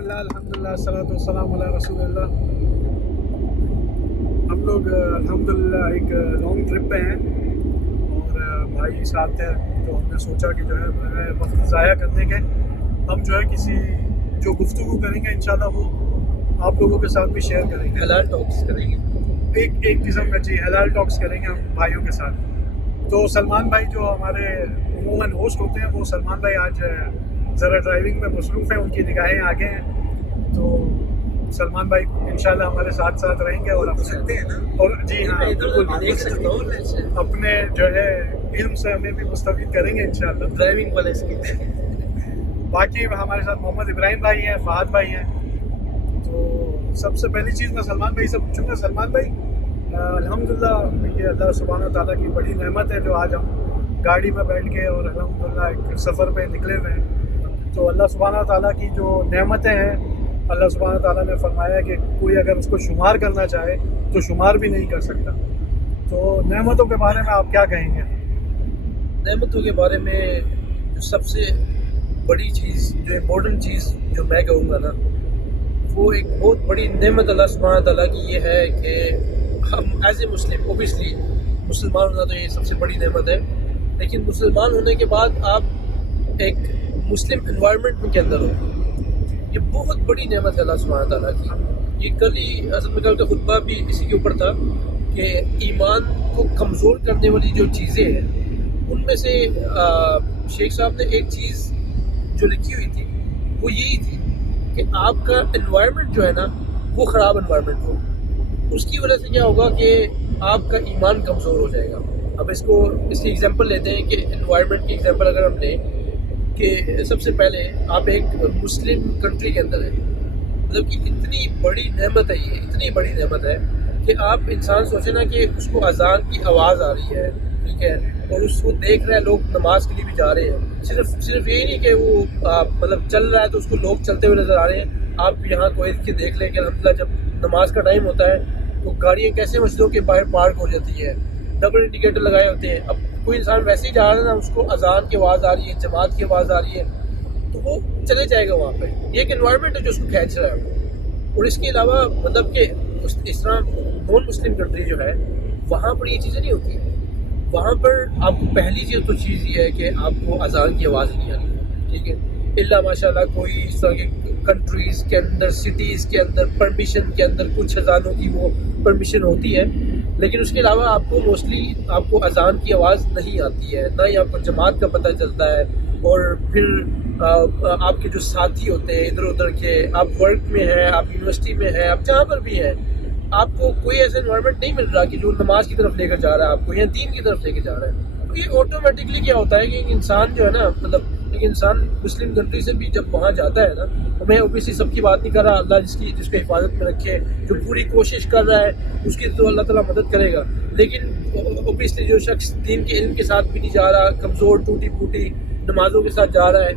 الحمدللہ الصلاۃ والسلام علی رسول اللہ. ہم لوگ الحمدللہ ایک لانگ ٹرپ پہ ہیں اور بھائی ساتھ ہیں، تو ہم نے سوچا کہ جو ہے وقت ضائع کرنے کے ہم جو ہے کسی جو گفتگو کریں گے انشاءاللہ وہ آپ لوگوں کے ساتھ بھی شیئر کریں گے. حلال ٹاکس کریں گے، ایک قسم کا جی حلال ٹاکس کریں گے ہم بھائیوں کے ساتھ. تو سلمان بھائی جو ہمارے عموماً ہوسٹ ہوتے ہیں، وہ سلمان بھائی آج ذرا ڈرائیونگ میں مصروف ہیں، ان کی نگاہیں آگے ہیں. تو سلمان بھائی انشاءاللہ ہمارے ساتھ رہیں گے اور سکتے ہیں نا. اور جی ہاں بالکل دیکھ سکتا ہوں اپنے جو ہے علم سے ہمیں بھی مستفید کریں گے انشاءاللہ. ڈرائیونگ والے اسکل. باقی ہمارے ساتھ محمد ابراہیم بھائی ہیں، فہد بھائی ہیں. تو سب سے پہلی چیز میں سلمان بھائی سے پوچھوں گا. سلمان بھائی الحمدللہ یہ اللہ سبحانہ و تعالیٰ کی بڑی نعمت ہے جو آج ہم گاڑی میں بیٹھ کے اور الحمدللہ ایک سفر پہ نکلے ہوئے ہیں. تو اللہ سبحانہ و تعالیٰ کی جو نعمتیں ہیں، اللہ سبحانہ و تعالیٰ نے فرمایا کہ کوئی اگر اس کو شمار کرنا چاہے تو شمار بھی نہیں کر سکتا. تو نعمتوں کے بارے میں آپ کیا کہیں گے؟ نعمتوں کے بارے میں جو سب سے بڑی چیز، جو امپورٹنٹ چیز جو میں کہوں گا نا، وہ ایک بہت بڑی نعمت اللہ سبحانہ تعالیٰ کی یہ ہے کہ ہم ایز اے مسلم، اوبیسلی مسلمان ہونا تو یہ سب سے بڑی نعمت ہے، لیکن مسلمان ہونے کے بعد آپ ایک مسلم انوائرمنٹ کے اندر ہو، یہ بہت بڑی نعمت ہے اللہ سبحانہ تعالیٰ کی. یہ کل کا خطبہ بھی اسی کے اوپر تھا کہ ایمان کو کمزور کرنے والی جو چیزیں ہیں ان میں سے شیخ صاحب نے ایک چیز جو لکھی ہوئی تھی وہ یہی تھی کہ آپ کا انوائرمنٹ جو ہے نا وہ خراب انوائرمنٹ ہو. اس کی وجہ سے کیا ہوگا کہ آپ کا ایمان کمزور ہو جائے گا. اب اس کی ایگزامپل لیتے ہیں کہ انوائرمنٹ کی ایگزامپل اگر ہم لیں کہ سب سے پہلے آپ ایک مسلم کنٹری کے اندر ہیں، مطلب کہ اتنی بڑی نعمت ہے، یہ اتنی بڑی نعمت ہے کہ آپ انسان سوچیں نا کہ اس کو اذان کی آواز آ رہی ہے، ٹھیک ہے، اور اس کو دیکھ رہے ہیں لوگ نماز کے لیے بھی جا رہے ہیں. صرف یہی نہیں کہ وہ مطلب چل رہا ہے تو اس کو لوگ چلتے ہوئے نظر آ رہے ہیں. آپ یہاں کویت کے دیکھ لیں کہ الحمدللہ جب نماز کا ٹائم ہوتا ہے تو گاڑیاں کیسے مسجدوں کے باہر پارک ہو جاتی ہیں، ڈبل انڈیکیٹر لگائے ہوتے ہیں. اب کوئی انسان ویسے ہی جا رہا ہے نا، اس کو اذان کی آواز آ رہی ہے، جماعت کی آواز آ رہی ہے، تو وہ چلے جائے گا وہاں پہ. یہ ایک انوائرمنٹ ہے جو اس کو کھینچ رہا ہے. اور اس کے علاوہ مطلب کہ اس طرح نان مسلم کنٹری جو ہے وہاں پر یہ چیزیں نہیں ہوتی. وہاں پر آپ کو پہلی چیز یہ ہے کہ آپ کو اذان کی آواز نہیں آنی، ٹھیک ہے، اللہ ماشاء اللہ کوئی اس طرح کے کنٹریز کے اندر، سٹیز کے اندر پرمیشن کے اندر کچھ اذانوں کی وہ پرمیشن ہوتی ہے، لیکن اس کے علاوہ آپ کو موسٹلی آپ کو اذان کی آواز نہیں آتی ہے، نہ ہی آپ کو جماعت کا پتہ چلتا ہے. اور پھر آپ کے جو ساتھی ہوتے ہیں ادھر ادھر کے، آپ ورک میں ہیں، آپ یونیورسٹی میں ہیں، آپ جہاں پر بھی ہیں، آپ کو کوئی ایسا انوائرمنٹ نہیں مل رہا کہ جو نماز کی طرف لے کر جا رہا ہے آپ کو، یا دین کی طرف لے کے جا رہا ہے. تو یہ آٹومیٹکلی کیا ہوتا ہے کہ ایک انسان جو ہے نا، مطلب ایک انسان مسلم کنٹری سے بھی جب وہاں جاتا ہے نا، تو میں اوبیسلی سب کی بات نہیں کر رہا، اللہ جس کو حفاظت میں رکھے، جو پوری کوشش کر رہا ہے اس کی تو اللہ تعالیٰ مدد کرے گا. لیکن اوبیسلی جو شخص دین کے علم کے ساتھ بھی نہیں جا رہا، کمزور ٹوٹی پھوٹی نمازوں کے ساتھ جا رہا ہے،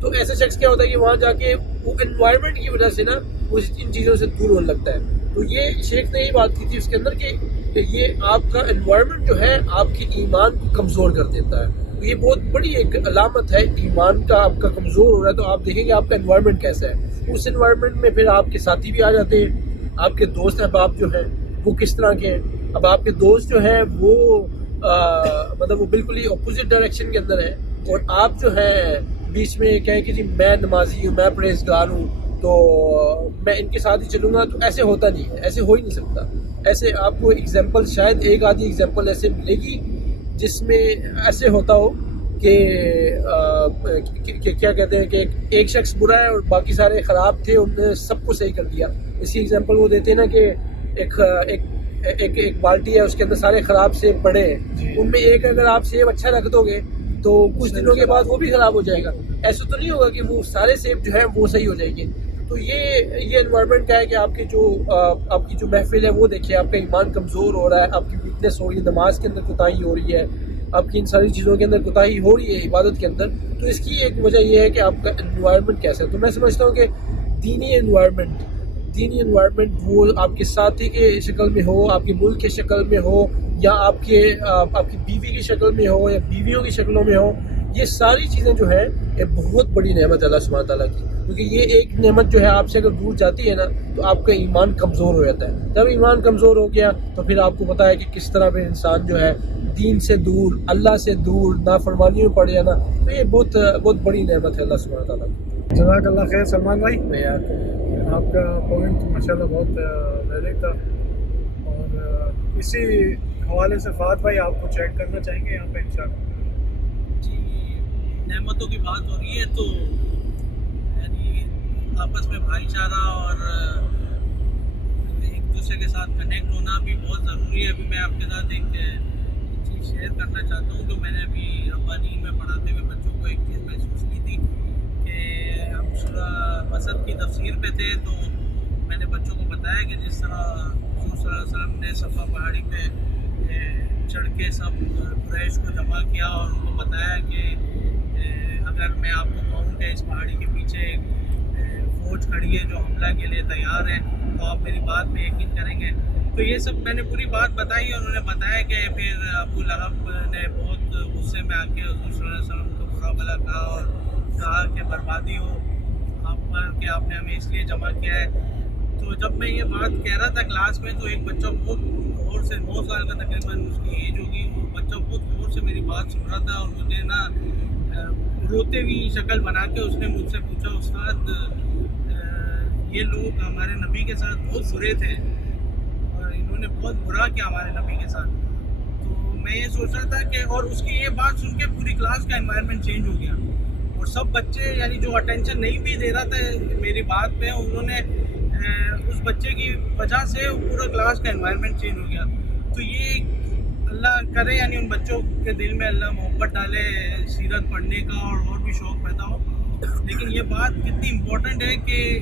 تو ایسا شخص کیا ہوتا ہے کہ وہاں جا کے وہ انوائرمنٹ کی وجہ سے نا وہ ان چیزوں سے دور ہونے لگتا ہے. تو یہ شیخ نے یہ بات کی تھی اس کے اندر کہ یہ آپ کا انوائرمنٹ جو ہے آپ کے ایمان کو کمزور کر دیتا ہے. تو یہ بہت بڑی ایک علامت ہے ایمان کا، آپ کا کمزور ہو رہا ہے تو آپ دیکھیں گے آپ کا انوائرمنٹ کیسا ہے. اس انوائرمنٹ میں پھر آپ کے ساتھی بھی آ جاتے ہیں، آپ کے دوست احباب جو ہیں وہ کس طرح کے ہیں. اب آپ کے دوست جو ہیں وہ مطلب وہ بالکل ہی اپوزٹ ڈائریکشن کے اندر ہیں، اور آپ جو ہیں بیچ میں کہیں کہ جی میں نمازی ہوں، میں پرہیزگار ہوں تو میں ان کے ساتھ ہی چلوں گا، تو ایسے ہوتا نہیں ہے، ایسے ہو ہی نہیں سکتا. ایسے آپ کو ایگزامپل شاید ایک آدھی ایگزامپل ایسے ملے گی جس میں ایسے ہوتا ہو کہ کیا کہتے ہیں کہ ایک شخص برا ہے اور باقی سارے خراب تھے، ان نے سب کو صحیح کر دیا. اس کی ایگزامپل وہ دیتے ہیں نا کہ ایک بالٹی ہے، اس کے اندر سارے خراب سیب پڑے ہیں، ان میں ایک اگر آپ سیب اچھا رکھ دو گے تو کچھ دنوں کے بعد وہ بھی خراب ہو جائے گا. ایسا تو نہیں ہوگا کہ وہ سارے سیب جو ہیں وہ صحیح ہو جائیں گے. تو یہ انوائرمنٹ کیا ہے کہ آپ کی جو محفل ہے وہ دیکھیں، آپ کا ایمان کمزور ہو رہا ہے، آپ کی ویکنیس ہو رہی ہے، نماز کے اندر کوتاہی ہو رہی ہے، آپ کی ان ساری چیزوں کے اندر کوتاہی ہو رہی ہے عبادت کے اندر. تو اس کی ایک وجہ یہ ہے کہ آپ کا انوائرمنٹ کیسا ہے. تو میں سمجھتا ہوں کہ دینی انوائرمنٹ وہ آپ کے ساتھی کے شکل میں ہو، آپ کے ملک کے شکل میں ہو، یا آپ کی بیوی کی شکل میں ہو، یا بیویوں کی شکلوں میں ہو، یہ ساری چیزیں جو ہے یہ بہت بڑی نعمت ہے اللہ سبحانہ تعالیٰ کی، کیونکہ یہ ایک نعمت جو ہے آپ سے اگر دور جاتی ہے نا تو آپ کا ایمان کمزور ہو جاتا ہے. جب ایمان کمزور ہو گیا تو پھر آپ کو پتہ ہے کہ کس طرح پہ انسان جو ہے دین سے دور، اللہ سے دور، نافرمانیوں میں پڑ جانا، تو یہ بہت بہت بڑی نعمت ہے اللہ سبحانہ تعالیٰ کی. جزاک اللہ خیر سلمان بھائی. میں آپ کا پوائنٹ ماشاء اللہ بہت ویلڈ تھا، اور اسی حوالے سے فہد بھائی آپ کچھ ایڈ کرنا چاہیں گے یہاں پہ انشاءاللہ؟ جی، نعمتوں کی بات ہو رہی ہے تو یعنی آپس میں بھائی چارہ اور ایک دوسرے کے ساتھ کنیکٹ ہونا بھی بہت ضروری ہے. ابھی میں آپ کے ساتھ ایک چیز شیئر کرنا چاہتا ہوں جو میں نے ابھی ربانی میں پڑھاتے ہوئے بچوں کو ایک چیز محسوس کی تھی کہ ہم سورہ مسد کی تفسیر پہ تھے، تو میں نے بچوں کو بتایا کہ جس طرح حضور صلی اللہ علیہ وسلم نے صفا پہاڑی پہ چڑھ کے سب قریش کو جمع کیا اور ان کو بتایا کہ اگر میں آپ کو کہوں کہ اس پہاڑی کے پیچھے ایک فوج کھڑی ہے جو حملہ کے لیے تیار ہے تو آپ میری بات پہ یقین کریں گے. تو یہ سب میں نے پوری بات بتائی اور انہوں نے بتایا کہ پھر ابو لہب نے بہت غصے میں آ کے حضور صلی اللہ علیہ وسلم کو برا بھلا کہا اور کہا کہ بربادی ہو آپ پر کہ آپ نے ہمیں اس لیے جمع کیا ہے. تو جب میں یہ بات کہہ رہا تھا کلاس میں تو ایک بچہ بہت غور سے 9 سال کا تقریباً اس کی ایج ہوگی، وہ بچہ بہت غور سے میری بات سن رہا تھا اور مجھے نا روتے ہوئی شکل بنا کے اس نے مجھ سے پوچھا استاد یہ لوگ ہمارے نبی کے ساتھ بہت برے تھے اور انہوں نے بہت برا کیا ہمارے نبی کے ساتھ. تو میں یہ سوچ رہا تھا کہ اور اس کی یہ بات سن کے پوری کلاس کا انوائرمنٹ چینج ہو گیا اور سب بچے یعنی جو اٹینشن نہیں بھی دے رہا تھا میری بات پہ انہوں نے اس بچے کی وجہ سے پورا کلاس کا انوائرمنٹ چینج ہو گیا. تو یہ اللہ کرے یعنی ان بچوں کے دل میں اللہ محبت ڈالے سیرت پڑھنے کا اور بھی شوق پیدا ہو. لیکن یہ بات کتنی امپورٹنٹ ہے کہ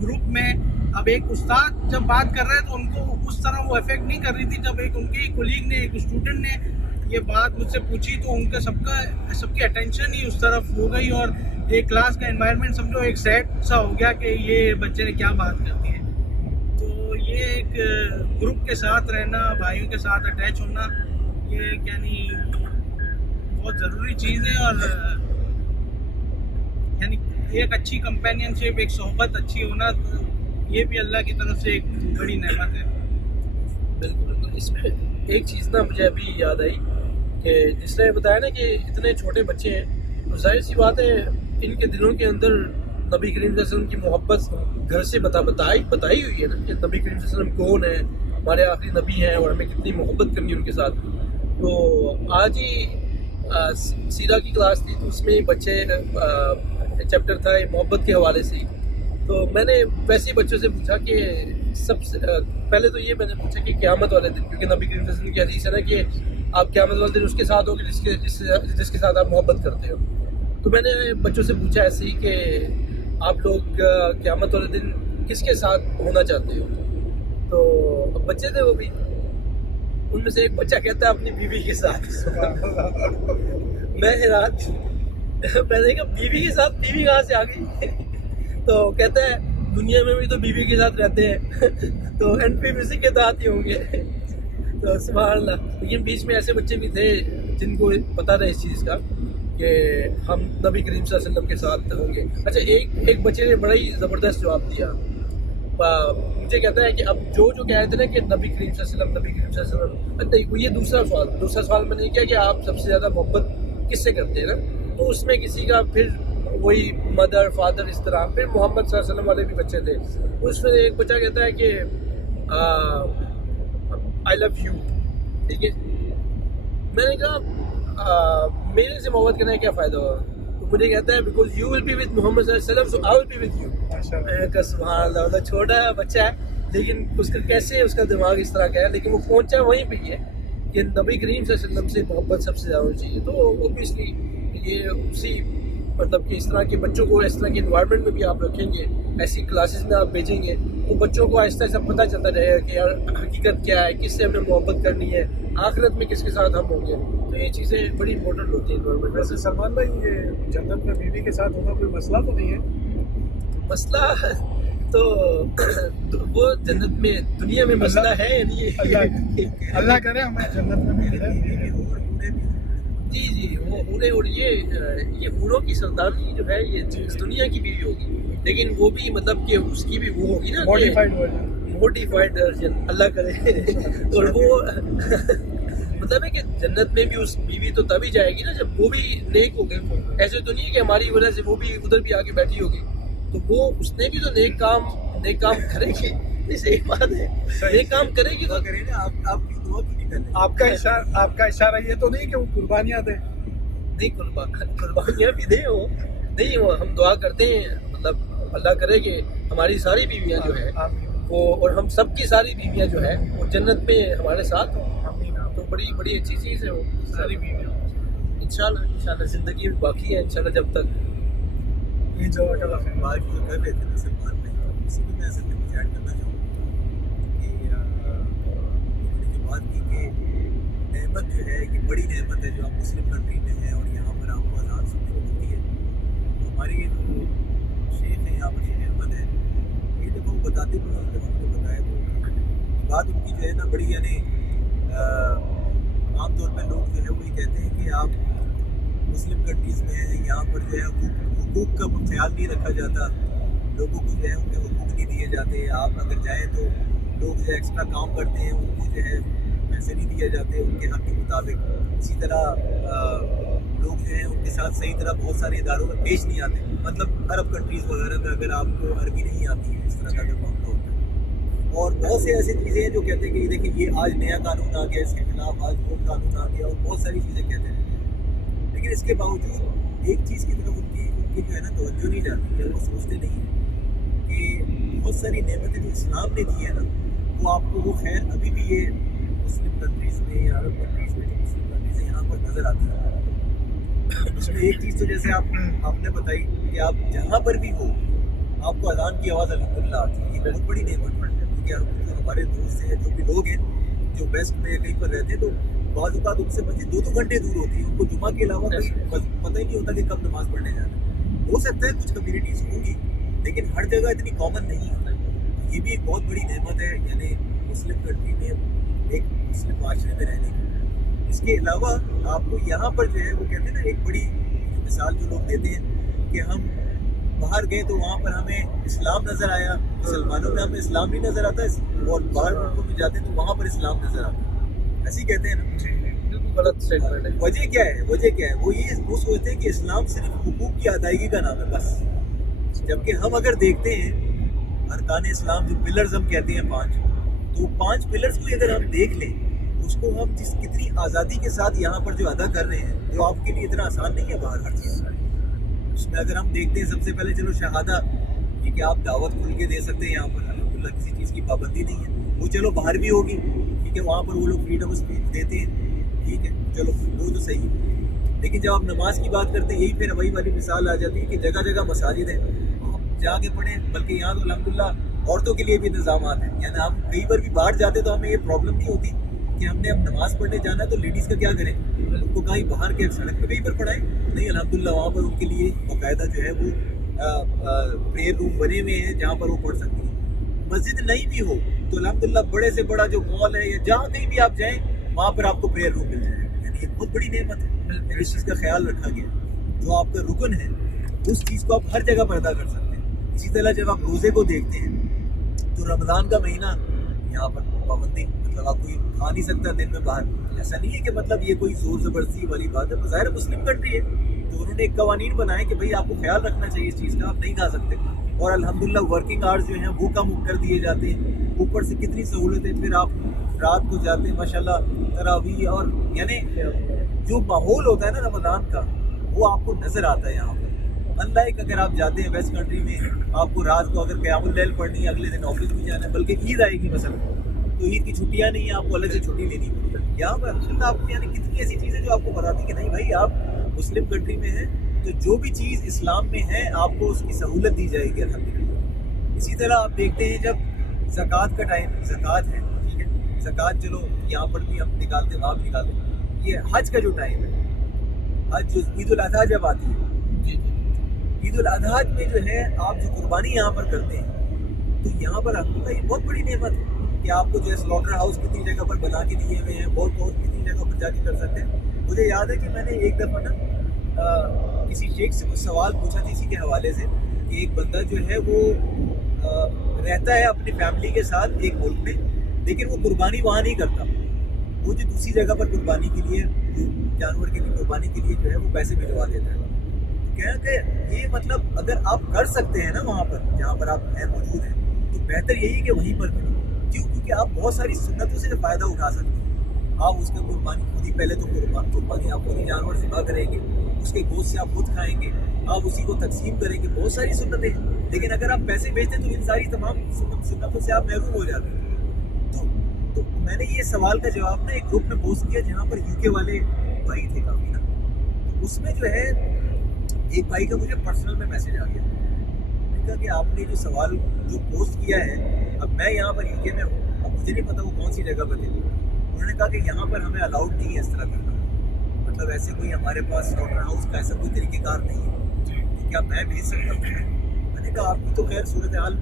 گروپ میں اب ایک استاد جب بات کر رہا ہے تو ان کو اس طرح وہ افیکٹ نہیں کر رہی تھی. جب ایک ان کے کولیگ نے ایک اسٹوڈنٹ نے یہ بات مجھ سے پوچھی تو ان کا سب کی اٹینشن ہی اس طرف ہو گئی اور ایک کلاس کا انوائرمنٹ سمجھو ایک سیٹ سا ہو گیا کہ یہ بچے نے کیا بات کر دی ہے. تو یہ ایک گروپ کے ساتھ رہنا، بھائیوں کے ساتھ اٹیچ ہونا، یہ یعنی بہت ضروری چیز ہے اور یعنی ایک اچھی کمپینین شپ، ایک صحبت اچھی ہونا یہ بھی اللہ کی طرف سے ایک بڑی نعمت ہے. بالکل. اس میں ایک چیز نا مجھے ابھی یاد آئی کہ جس نے بتایا نا کہ اتنے چھوٹے بچے ہیں تو ظاہر سی بات ہے ان کے دلوں کے اندر نبی کریم صلی اللہ علیہ وسلم کی محبت گھر سے بتائی ہوئی ہے نا کہ نبی کریم صلی اللہ علیہ وسلم کون ہے، ہمارے آخری نبی ہیں اور ہمیں کتنی محبت کرنی ہے ان کے ساتھ. تو آج ہی سیرہ کی کلاس تھی تو اس میں بچے چیپٹر تھا محبت کے حوالے سے. تو میں نے ویسے بچوں سے پوچھا کہ سب سے پہلے تو یہ میں نے پوچھا کہ قیامت والے دن، کیونکہ نبی کریم صلی اللہ علیہ وسلم کی حدیث ہے نا کہ آپ قیامت والے دن اس کے ساتھ ہو کہ جس کے ساتھ آپ محبت کرتے ہو. تو میں نے بچوں سے پوچھا ایسے ہی کہ آپ لوگ قیامت والے دن کس کے ساتھ ہونا چاہتے ہو؟ تو بچے تھے وہ بھی، ان میں سے ایک بچہ کہتا ہے اپنی بیوی کے ساتھ. میں حیران، میں نے کہا بیوی کے ساتھ، بیوی کہاں سے آ گئی؟ تو کہتا ہے دنیا میں بھی تو بیوی کے ساتھ رہتے ہیں تو اینڈ پہ اسی کے ساتھ ہی ہوں گے. تو سبحان اللہ. لیکن بیچ میں ایسے بچے بھی تھے جن کو پتہ تھا اس چیز کا کہ ہم نبی کریم صلی اللہ علیہ وسلم کے ساتھ ہوں گے. اچھا ایک بچے نے بڑا ہی زبردست جواب دیا. مجھے کہتا ہے کہ اب جو کہہ رہے تھے نا کہ نبی کریم صلی اللہ علیہ وسلم، نبی کریم صلی اللہ علیہ وسلم، یہ دوسرا سوال میں نے کیا کہ آپ سب سے زیادہ محبت کس سے کرتے ہیں نا. تو اس میں کسی کا پھر وہی مدر فادر اس طرح، پھر محمد صلی اللہ علیہ وسلم والے بھی بچے تھے. اس میں ایک بچہ کہتا ہے کہ آئی لو یو. ٹھیک ہے، میں نے کہا میرے سے محبت کرنے کا کیا فائدہ ہوگا؟ تو مجھے کہتا ہے because you will be with Muhammad صلی اللہ علیہ وسلم so I will be with you. میں کہا سبحان اللہ، مطلب چھوٹا بچہ ہے لیکن اس کا کیسے اس کا دماغ اس طرح کا ہے، لیکن وہ پہنچا وہیں پہ ہی ہے کہ نبی کریم صلی اللہ علیہ وسلم سے محبت سب سے زیادہ ہونی چاہیے. تو اوبیسلی یہ اسی مطلب کہ اس طرح کے بچوں کو اس طرح کے انوائرمنٹ میں بھی آپ رکھیں گے، ایسی کلاسز میں آپ بھیجیں گے تو بچوں کو آہستہ آہستہ پتہ چلتا رہے گا کہ یار حقیقت کیا ہے، کس سے ہمیں محبت کرنی ہے، آخرت میں کس کے ساتھ ہم ہوں گے. تو یہ چیزیں بڑی امپورٹنٹ ہوتی ہیں انوائرمنٹ. ویسے سلمان بھائی یہ جنت میں بیوی کے ساتھ ہونا کوئی مسئلہ تو نہیں ہے؟ مسئلہ تو وہ جنت میں، دنیا میں مسئلہ ہے یعنی اللہ کرے ہمیں جنت میں مل جائے. جی جی وہ ہورے، اور یہ ہوروں کی سرداری جو ہے یہ اس دنیا کی بیوی ہوگی، لیکن وہ بھی مطلب کہ اس کی بھی وہ ہوگی نا ماڈیفائڈ ورژن. موڈیفائڈ ورژن، اللہ کرے. اور وہ مطلب ہے کہ جنت میں بھی اس بیوی تو تبھی جائے گی نا جب وہ بھی نیک ہوگی. ایسے تو نہیں ہے کہ ہماری وجہ سے وہ بھی ادھر بھی آ کے بیٹھی ہوگی، تو وہ اس نے بھی تو نیک کام کرے گی. صحیح بات ہے، نیک کام کرے گی تو آپ کی دعا کیوں نہیں کرتے؟ آپ کا اشارہ یہ تو نہیں کہ وہ قربانیاں دیں؟ نہیں، قربانیاں بھی دیں وہ نہیں، وہ ہم دعا کرتے ہیں مطلب اللہ کرے کہ ہماری ساری بیویاں جو ہے وہ، اور ہم سب کی ساری بیویاں جو ہے وہ جنت میں ہمارے ساتھ ہوں. تو بڑی اچھی چیز ہے وہ ساری بیویاں. انشاءاللہ زندگی میں باقی ہے انشاءاللہ جب تک. یہ جو بات جو کر رہے تھے نا سلمان بھائی، اسی کو میں اصل میں کچھ ایڈ کرنا چاہوں گا کہ انہوں نے جو بات کی کہ نعمت جو ہے یہ بڑی نعمت ہے جو آپ مسلم کنٹری میں ہیں اور یہاں پر آپ کو آزاد سننے کو ملتی ہے. ہماری جو شیخ ہیں یہاں پر شیخ احمد ہے، یہ دیکھو وہ بتاتے بھی ہیں، جب ہم کو بتایا تو بات ان کی جو ہے نا بڑی، یعنی عام طور پہ لوگ جو ہے وہ یہ کہتے ہیں کہ آپ مسلم کنٹریز میں ہیں، یہاں پر جو ہے حقوق کا خیال نہیں رکھا جاتا، لوگوں کو جو ہے ان کے حقوق نہیں دیے جاتے. آپ اگر جائیں تو لوگ جو ہے ایکسٹرا کام کرتے ہیں، ان کو جو ہے پیسے نہیں دیے جاتے ان کے حق کے مطابق. اسی طرح لوگ جو ہیں ان کے ساتھ صحیح طرح بہت سارے اداروں میں پیش نہیں آتے. مطلب عرب کنٹریز وغیرہ میں اگر آپ کو عربی نہیں آتی ہے، اس طرح کا اگر معاملہ ہوتا ہے. اور بہت سے ایسی چیزیں ہیں جو کہتے ہیں کہ یہ دیکھیں یہ آج نیا قانون آ گیا، اس کے خلاف آج وہ قانون آ گیا، اور بہت ساری چیزیں کہتے ہیں. لیکن اس کے باوجود ایک چیز کی طرف ان کی جو ہے نا توجہ نہیں جاتی ہے، وہ سوچتے نہیں ہیں کہ بہت ساری نعمتیں جو اسلام نے دی ہیں نا وہ آپ کو وہ خیر ابھی بھی یہ مسلم کنٹریز میں یا عرب کنٹریز میں جو مسلم کنٹریز ہیں یہاں پر نظر آتی ہے. اس میں ایک چیز تو جیسے آپ نے بتائی کہ آپ جہاں پر بھی ہو آپ کو اذان کی آواز الحمدللہ آتی ہے. یہ بہت بڑی نعمت ہے، کیونکہ جو ہمارے دوست ہیں، جو بھی لوگ ہیں جو ویسٹ میں کہیں پر رہتے ہیں، تو بعض اوقات ان سے مسجد 2 گھنٹے دور ہوتی ہے، ان کو جمعہ کے علاوہ کوئی پتہ ہی نہیں ہوتا کہ کب نماز پڑھنے جانا ہے. ہو سکتا ہے کچھ کمیونٹیز ہوں گی لیکن ہر جگہ اتنی کامن نہیں ہے. یہ بھی ایک بہت بڑی نعمت ہے، یعنی مسلم کنٹری میں ایک مسلم معاشرے میں رہنے کی. اس کے علاوہ آپ کو یہاں پر جو ہے وہ کہتے ہیں نا ایک بڑی مثال جو لوگ دیتے ہیں کہ ہم باہر گئے تو وہاں پر ہمیں اسلام نظر آیا، مسلمانوں میں ہمیں اسلام نہیں نظر آتا، اور باہر ملکوں میں جاتے ہیں تو وہاں پر اسلام نظر آتا ہے. ایسے ہی کہتے ہیں نا. غلط اسٹیٹمنٹ ہے. وجہ کیا ہے؟ وہ سوچتے ہیں کہ اسلام صرف حقوق کی ادائیگی کا نام ہے بس. جبکہ ہم اگر دیکھتے ہیں ارکان اسلام جو پلرز ہم کہتے ہیں 5، تو 5 پلرز کو اگر ہم دیکھ لیں اس کو ہم کتنی آزادی کے ساتھ یہاں پر جو ادا کر رہے ہیں، جو آپ کے لیے اتنا آسان نہیں ہے باہر ہر چیز. اس میں اگر ہم دیکھتے ہیں سب سے پہلے چلو شہادہ، یہ کہ آپ دعوت کھل کے دے سکتے ہیں یہاں پر، الحمدللہ کسی چیز کی پابندی نہیں ہے. وہ چلو باہر بھی ہوگی، ٹھیک ہے، وہاں پر وہ لوگ فریڈم آف اسپیچ دیتے ہیں، ٹھیک ہے، چلو وہ تو صحیح ہے. لیکن جب آپ نماز کی بات کرتے ہیں، یہی پھر وہی والی مثال آ جاتی ہے کہ جگہ جگہ مساجد ہیں، آپ جا کے پڑھیں. بلکہ یہاں تو الحمدللہ عورتوں کے لیے بھی انتظامات ہیں، یعنی ہم کئی بار بھی باہر جاتے تو ہمیں یہ پرابلم نہیں ہوتی کہ ہم نے اب نماز پڑھنے جانا ہے تو لیڈیز کا کیا کریں، ان کو کہیں باہر کے سڑک پہ کہیں پر پڑھائیں. نہیں، الحمدللہ وہاں پر ان کے لیے باقاعدہ جو ہے وہ پریئر روم بنے ہوئے ہیں جہاں پر وہ پڑھ سکتی ہیں. مسجد نہیں بھی ہو تو الحمدللہ بڑے سے بڑا جو مال ہے یا جہاں کہیں بھی آپ جائیں وہاں پر آپ کو پریئر روم مل جائے گا. یعنی یہ بہت بڑی نعمت ہے، اس چیز کا خیال رکھا گیا. جو آپ کا رکن ہے اس چیز کو آپ ہر جگہ پر ادا کر سکتے ہیں. اسی طرح جب آپ روزے کو دیکھتے ہیں تو رمضان کا مہینہ یہاں پر پابندی، مطلب آپ کوئی کھا نہیں سکتا دن میں باہر. ایسا نہیں ہے کہ مطلب یہ کوئی زور زبردستی والی بات ہے، ظاہر مسلم کنٹری ہے تو انہوں نے ایک قوانین بنائے کہ بھائی آپ کو خیال رکھنا چاہیے اس چیز کا، آپ نہیں کھا سکتے. اور الحمدللہ ورکنگ آورز جو ہیں وہ کم کر دیے جاتے ہیں. اوپر سے کتنی سہولتیں، پھر آپ رات کو جاتے ہیں ماشاءاللہ تراویح، اور یعنی جو ماحول ہوتا ہے نا رمضان کا وہ آپ کو نظر آتا ہے یہاں پر. اللہ اگر آپ جاتے ہیں ویسٹ کنٹری میں، آپ کو رات کو اگر قیام اللیل پڑھنی ہے، اگلے دن آفس بھی جانا ہے، بلکہ عید آئے گی مثلا تو عید کی چھٹیاں نہیں ہیں، آپ کو الگ سے چھٹی لینی پڑے گی. یہاں پر الحمدللہ آپ کو یعنی کتنی ایسی چیزیں جو آپ کو بتاتی کہ نہیں بھائی آپ مسلم کنٹری میں ہیں تو جو بھی چیز اسلام میں ہے آپ کو اس کی سہولت دی جائے گی الحمدللہ. اسی طرح آپ دیکھتے ہیں جب زکوٰۃ کا ٹائم، زکوٰۃ ہے، ٹھیک ہے، زکوٰۃ چلو یہاں پر بھی ہم نکالتے ہیں، وہاں بھی نکالتے ہیں. یہ حج کا جو ٹائم ہے، حج جو عید الاضحیٰ جب آتی ہے، عید الاضحیٰ میں جو ہے آپ جو قربانی یہاں پر کرتے ہیں تو یہاں پر الحمدللہ یہ بہت بڑی نعمت ہے کہ آپ کو جو ہے سلاٹر ہاؤس کتنی جگہ پر بنا کے دیے ہوئے ہیں، بہت کتنی جگہ پر جا کے کر سکتے ہیں. مجھے یاد ہے کہ میں نے ایک دفعہ نا کسی شیخ سے کچھ سوال پوچھا تھا اسی کے حوالے سے کہ ایک بندہ جو ہے وہ رہتا ہے اپنی فیملی کے ساتھ ایک ملک میں، لیکن وہ قربانی وہاں نہیں کرتا، وہ جو دوسری جگہ پر قربانی کے لیے جانور کے لیے قربانی کے لیے جو ہے وہ پیسے بھجوا دیتا ہے. کہا کہ یہ مطلب اگر آپ کر سکتے ہیں نا وہاں پر جہاں پر آپ ہیں موجود ہیں تو بہتر یہی کہ وہیں پر کریں. کیوں؟ کیونکہ آپ بہت ساری سنتوں سے فائدہ اٹھا سکتے ہیں. آپ اس کا قربانی خود ہی پہلے تو قربانی آپ خود ہی جانور ذبح کریں گے، اس کے گوشت سے آپ خود کھائیں گے، آپ اسی کو تقسیم کریں گے، بہت ساری سنتیں ہیں. لیکن اگر آپ پیسے بیچتے ہیں تو ان ساری تمام سنتوں سے آپ محروم ہو جاتے ہیں. تو میں نے یہ سوال کا جواب نا ایک گروپ میں پوسٹ کیا جہاں پر UK والے بھائی تھے کافی نا. تو اس میں جو ہے ایک بھائی کا مجھے پرسنل میں میسج آ گیا. میں نے کہا کہ آپ نے جو سوال جو پوسٹ کیا ہے، اب میں یہاں پر UK میں ہوں، اب مجھے نہیں پتا وہ کون سی جگہ پر تھے. انہوں نے کہا کہ یہاں پر ہمیں الاؤڈ نہیں ہے اس طرح کرنا، مطلب ایسے کوئی ہمارے پاس سلوٹر ہاؤس کا ایسا کوئی طریقہ کار نہیں ہے، تو کیا میں بھیج سکتا ہوں؟ میں نے کہا آپ کی تو خیر صورتحال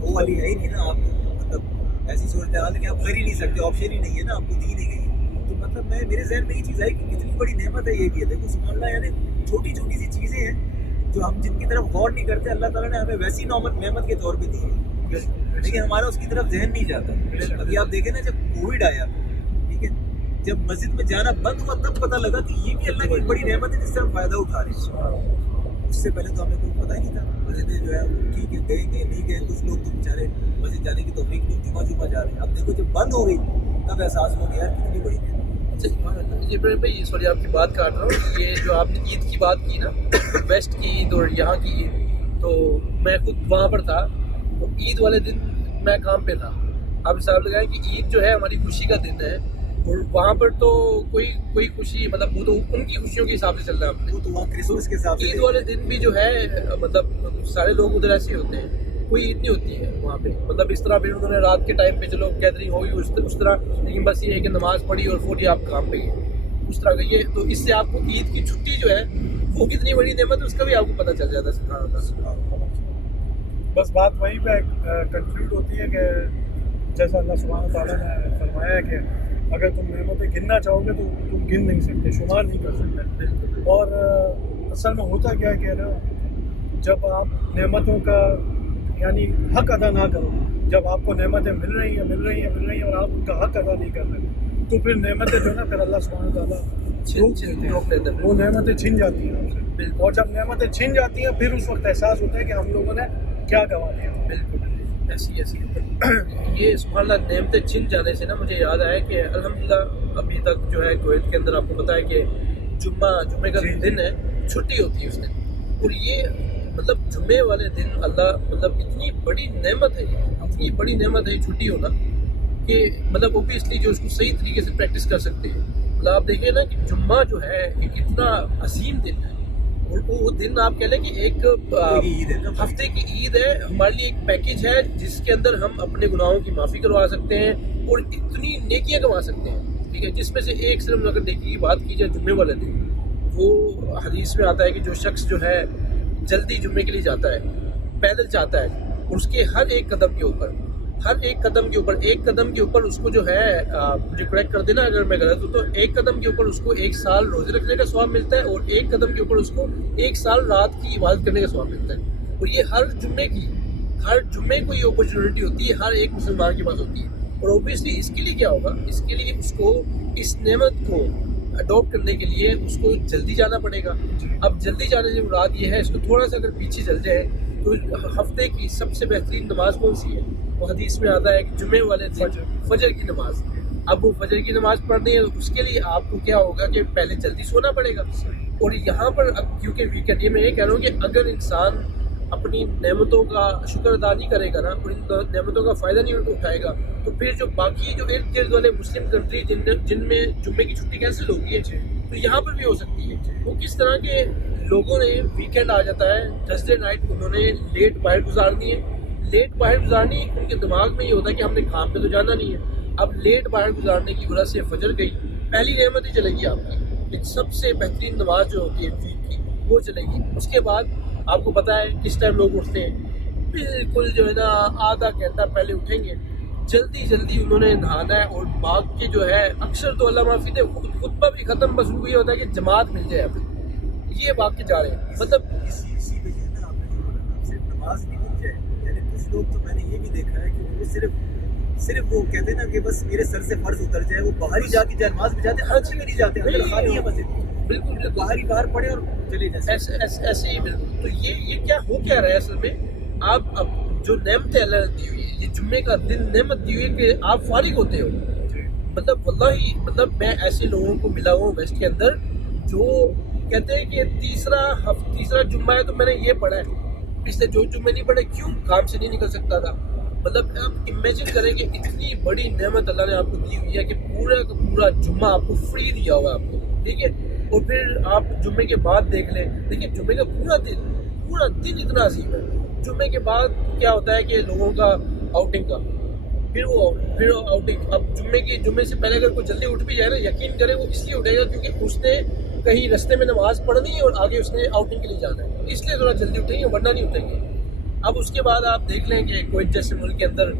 وہ والی ہے ہی نہیں نا، آپ مطلب ایسی صورتحال ہے کہ آپ کر ہی نہیں سکتے، آپشن ہی نہیں ہے نا، آپ کو دی نہیں گئی. تو مطلب میرے ذہن میں یہ چیز آئی کہ کتنی بڑی نعمت ہے یہ بھی ہے. دیکھو سبحان اللہ، یعنی چھوٹی چھوٹی سی چیزیں ہیں جو ہم جن کی طرف غور نہیں کرتے، اللہ تعالیٰ نے ہمیں ویسی نعمت کے طور پہ دی ہے، لیکن ہمارا اس کی طرف ذہن نہیں جاتا. ابھی آپ دیکھیں نا جب کووڈ آیا، ٹھیک ہے، جب مسجد میں جانا بند ہوا تب پتہ لگا کہ یہ بھی اللہ کی ایک بڑی نعمت ہے جس سے ہم فائدہ اٹھا رہے ہیں. اس سے پہلے تو ہمیں کوئی پتہ ہی نہیں تھا. مسجدیں جو ہے ٹھیک ہے گئے نہیں گئے، کچھ لوگ تو بیچارے مسجد جانے کی توفیق نہیں، جمعہ جا رہے ہیں. اب دیکھو جب بند ہو گئی تب احساس ہو گیا کتنی بڑی نعمت. ابراہیم بھائی سوری آپ کی بات کاٹ رہا ہوں، یہ جو آپ نے عید کی بات کی نا، ویسٹ کی عید اور یہاں کی عید، تو میں خود وہاں پر تھا. تو عید والے دن میں کام پہ تھا. آپ حساب لگائیں کہ عید جو ہے ہماری خوشی کا دن ہے، اور وہاں پر تو کوئی خوشی مطلب وہ تو ان کی خوشیوں کے حساب سے چل رہا ہے. ہم نے وہ تو وہاں کرسمس کے حساب سے عید والے دن بھی جو ہے مطلب سارے لوگ ادھر ایسے ہوتے ہیں، کوئی عید نہیں ہوتی ہے وہاں پہ. مطلب اس طرح پھر انہوں نے رات کے ٹائم پہ چلو گیدرنگ ہوگی اس طرح، لیکن بس یہ ہے کہ نماز پڑھی اور فوری آپ کام پہ گئے اس طرح کا. یہ تو اس سے آپ کو عید کی چھٹی جو ہے وہ کتنی بڑی نعمت ہے اس کا بھی آپ کو پتہ چل جاتا ہے. سبحان اللہ. بس بات وہیں پہ کنکلوڈ ہوتی ہے کہ جیسا اللہ سبحانہ تعالیٰ نے فرمایا ہے کہ اگر تم نعمتیں گننا چاہو گے تو تم گن نہیں سکتے، شمار نہیں کر سکتے. اور اصل میں ہوتا کیا ہے کہ نا، جب آپ نعمتوں کا یعنی حق ادا نہ کرو، جب آپ کو نعمتیں مل رہی ہیں اور آپ ان کا حق ادا نہیں کر رہے، تو پھر نعمتیں جو ہے نا پھر اللہ سبحانہ تعالیٰ وہ نعمتیں چھن جاتی ہیں ہم سے. اور جب نعمتیں چھن جاتی ہیں پھر اس وقت احساس ہوتا ہے کہ ہم لوگوں نے کیا گنوا دیا. بالکل ایسی یہ سبحان اللہ نعمتیں چھن جانے سے نا مجھے یاد آیا کہ الحمدللہ ابھی تک جو ہے کویت کے اندر آپ کو پتہ ہے کہ جمعے کا دن ہے، چھٹی ہوتی ہے اس دن. اور یہ مطلب جمعے والے دن اللہ مطلب اتنی بڑی نعمت ہے، اتنی بڑی نعمت ہے چھٹی ہونا کہ مطلب اوبیسلی جو اس کو صحیح طریقے سے پریکٹس کر سکتے ہیں. مطلب آپ دیکھیں نا کہ جمعہ جو ہے ایک اتنا عظیم دن ہے، اور وہ دن آپ کہہ لیں کہ ایک ہفتے کی عید ہے ہمارے لیے، ایک پیکیج ہے جس کے اندر ہم اپنے گناہوں کی معافی کروا سکتے ہیں اور اتنی نیکیاں کما سکتے ہیں. ٹھیک ہے، جس میں سے ایک صرف اگر نیکی کی بات کی جائے جمعے والے دن، وہ حدیث میں آتا ہے کہ جو شخص جو ہے جلدی جمعے کے لیے جاتا ہے، پیدل جاتا ہے، اور اس کے ہر ایک قدم کے اوپر اس کو جو ہے مجھے کریکٹ کر دینا اگر میں غلط ہوں، تو ایک قدم کے اوپر اس کو 1 سال روزے رکھنے کا ثواب ملتا ہے، اور ایک قدم کے اوپر اس کو 1 سال رات کی عبادت کرنے کا ثواب ملتا ہے. اور یہ ہر جمعے کو یہ اپرچونیٹی ہوتی ہے، ہر ایک مسلمان کے پاس ہوتی ہے. اور اوبیسلی اس کے لیے کیا ہوگا، اس کے لیے اس کو اس نعمت کو اڈاپٹ کرنے کے لیے اس کو جلدی جانا پڑے گا. اب جلدی جانے سے مراد یہ ہے، اس کو تھوڑا سا اگر پیچھے چل جائے تو ہفتے کی سب سے بہترین نماز کون سی ہے؟ وہ حدیث میں آتا ہے کہ جمعے والے دن فجر کی نماز. اب وہ فجر کی نماز پڑھنی ہے تو اس کے لیے آپ کو کیا ہوگا کہ پہلے جلدی سونا پڑے گا. اور یہاں پر اب کیونکہ ویکینڈ، یہ میں یہ کہہ رہا ہوں کہ اگر انسان اپنی نعمتوں کا شکر ادا نہیں کرے گا نا، اور ان نعمتوں کا فائدہ نہیں اٹھائے گا، تو پھر جو باقی جو ارد گرد والے مسلم کنٹری جن میں جمعے کی چھٹی کینسل ہوگی ہے، تو یہاں پر بھی ہو سکتی ہے. وہ کس طرح کے لوگوں نے ویکینڈ آ جاتا ہے، تھرسڈے نائٹ انہوں نے لیٹ باہر گزارنی ہے. لیٹ باہر گزارنی ان کے دماغ میں یہ ہوتا ہے کہ ہم نے کام پہ تو جانا نہیں ہے. اب لیٹ باہر گزارنے کی وجہ سے فجر گئی، پہلی نعمت ہی چلے گی آپ کی. ایک سب سے بہترین نماز جو ہوتی ہے ویک کی وہ چلے گی. اس کے بعد آپ کو پتہ ہے کس ٹائم لوگ اٹھتے ہیں، بالکل جو ہے نا آدھا گھنٹہ پہلے اٹھیں گے، جلدی جلدی انہوں نے نہانا ہے اور بھاگ کے جو ہے اکثر تو اللہ معافی دے خطبہ بھی ختم، بس ان کو یہ ہوتا ہے کہ جماعت مل جائے ہمیں، یہ بھاگ کے جا رہے ہیں. مطلب اسی وجہ سے نا آپ نے جو بولا صرف نماز نہیں مل جائے، یعنی کچھ لوگ تو میں نے یہ بھی دیکھا ہے کہ وہ صرف وہ کہتے ہیں نا کہ بس میرے سر سے فرض اتر جائے، وہ باہر ہی جا کے نماز بھی جاتے ہیں، حج میں نہیں جاتے، اندر خالی ہے مسجد، بالکل باہر پڑے اور چلے جائیں. ایسے ہی بالکل. تو یہ کیا ہو کیا رہا ہے اصل میں؟ آپ اب جو نعمتیں اللہ نے دی ہوئی ہے، یہ جمعے کا دن نعمت دی ہوئی ہے کہ آپ فارغ ہوتے ہو. مطلب واللہ مطلب میں ایسے لوگوں کو ملا ہوں ویسٹ کے اندر جو کہتے ہیں کہ تیسرا جمعہ ہے تو میں نے یہ پڑھا ہے، پچھلے جو جمعے نہیں پڑھے، کیوں؟ کام سے نہیں نکل سکتا تھا. مطلب آپ امیجن کریں کہ اتنی بڑی نعمت اللہ نے آپ کو دی ہوئی ہے کہ پورا کا پورا جمعہ آپ کو فری دیا ہوا ہے آپ کو، ٹھیک ہے. اور پھر آپ جمعے کے بعد دیکھ لیں، دیکھیں جمعے کا پورا دن اتنا عظیم ہے. جمعے کے بعد کیا ہوتا ہے کہ لوگوں کا آؤٹنگ کا پھر آؤٹنگ. اب جمعے سے پہلے اگر کوئی جلدی اٹھ بھی جائے نا، یقین کرے وہ اس لیے اٹھے گا کیونکہ اس نے کہیں رستے میں نماز پڑھنی ہے اور آگے اس نے آؤٹنگ کے لیے جانا ہے، اس لیے تھوڑا جلدی اٹھیں گے ورنہ نہیں اٹھیں گے. اب اس کے بعد آپ دیکھ لیں کہ کوئٹ جیسے ملک کے اندر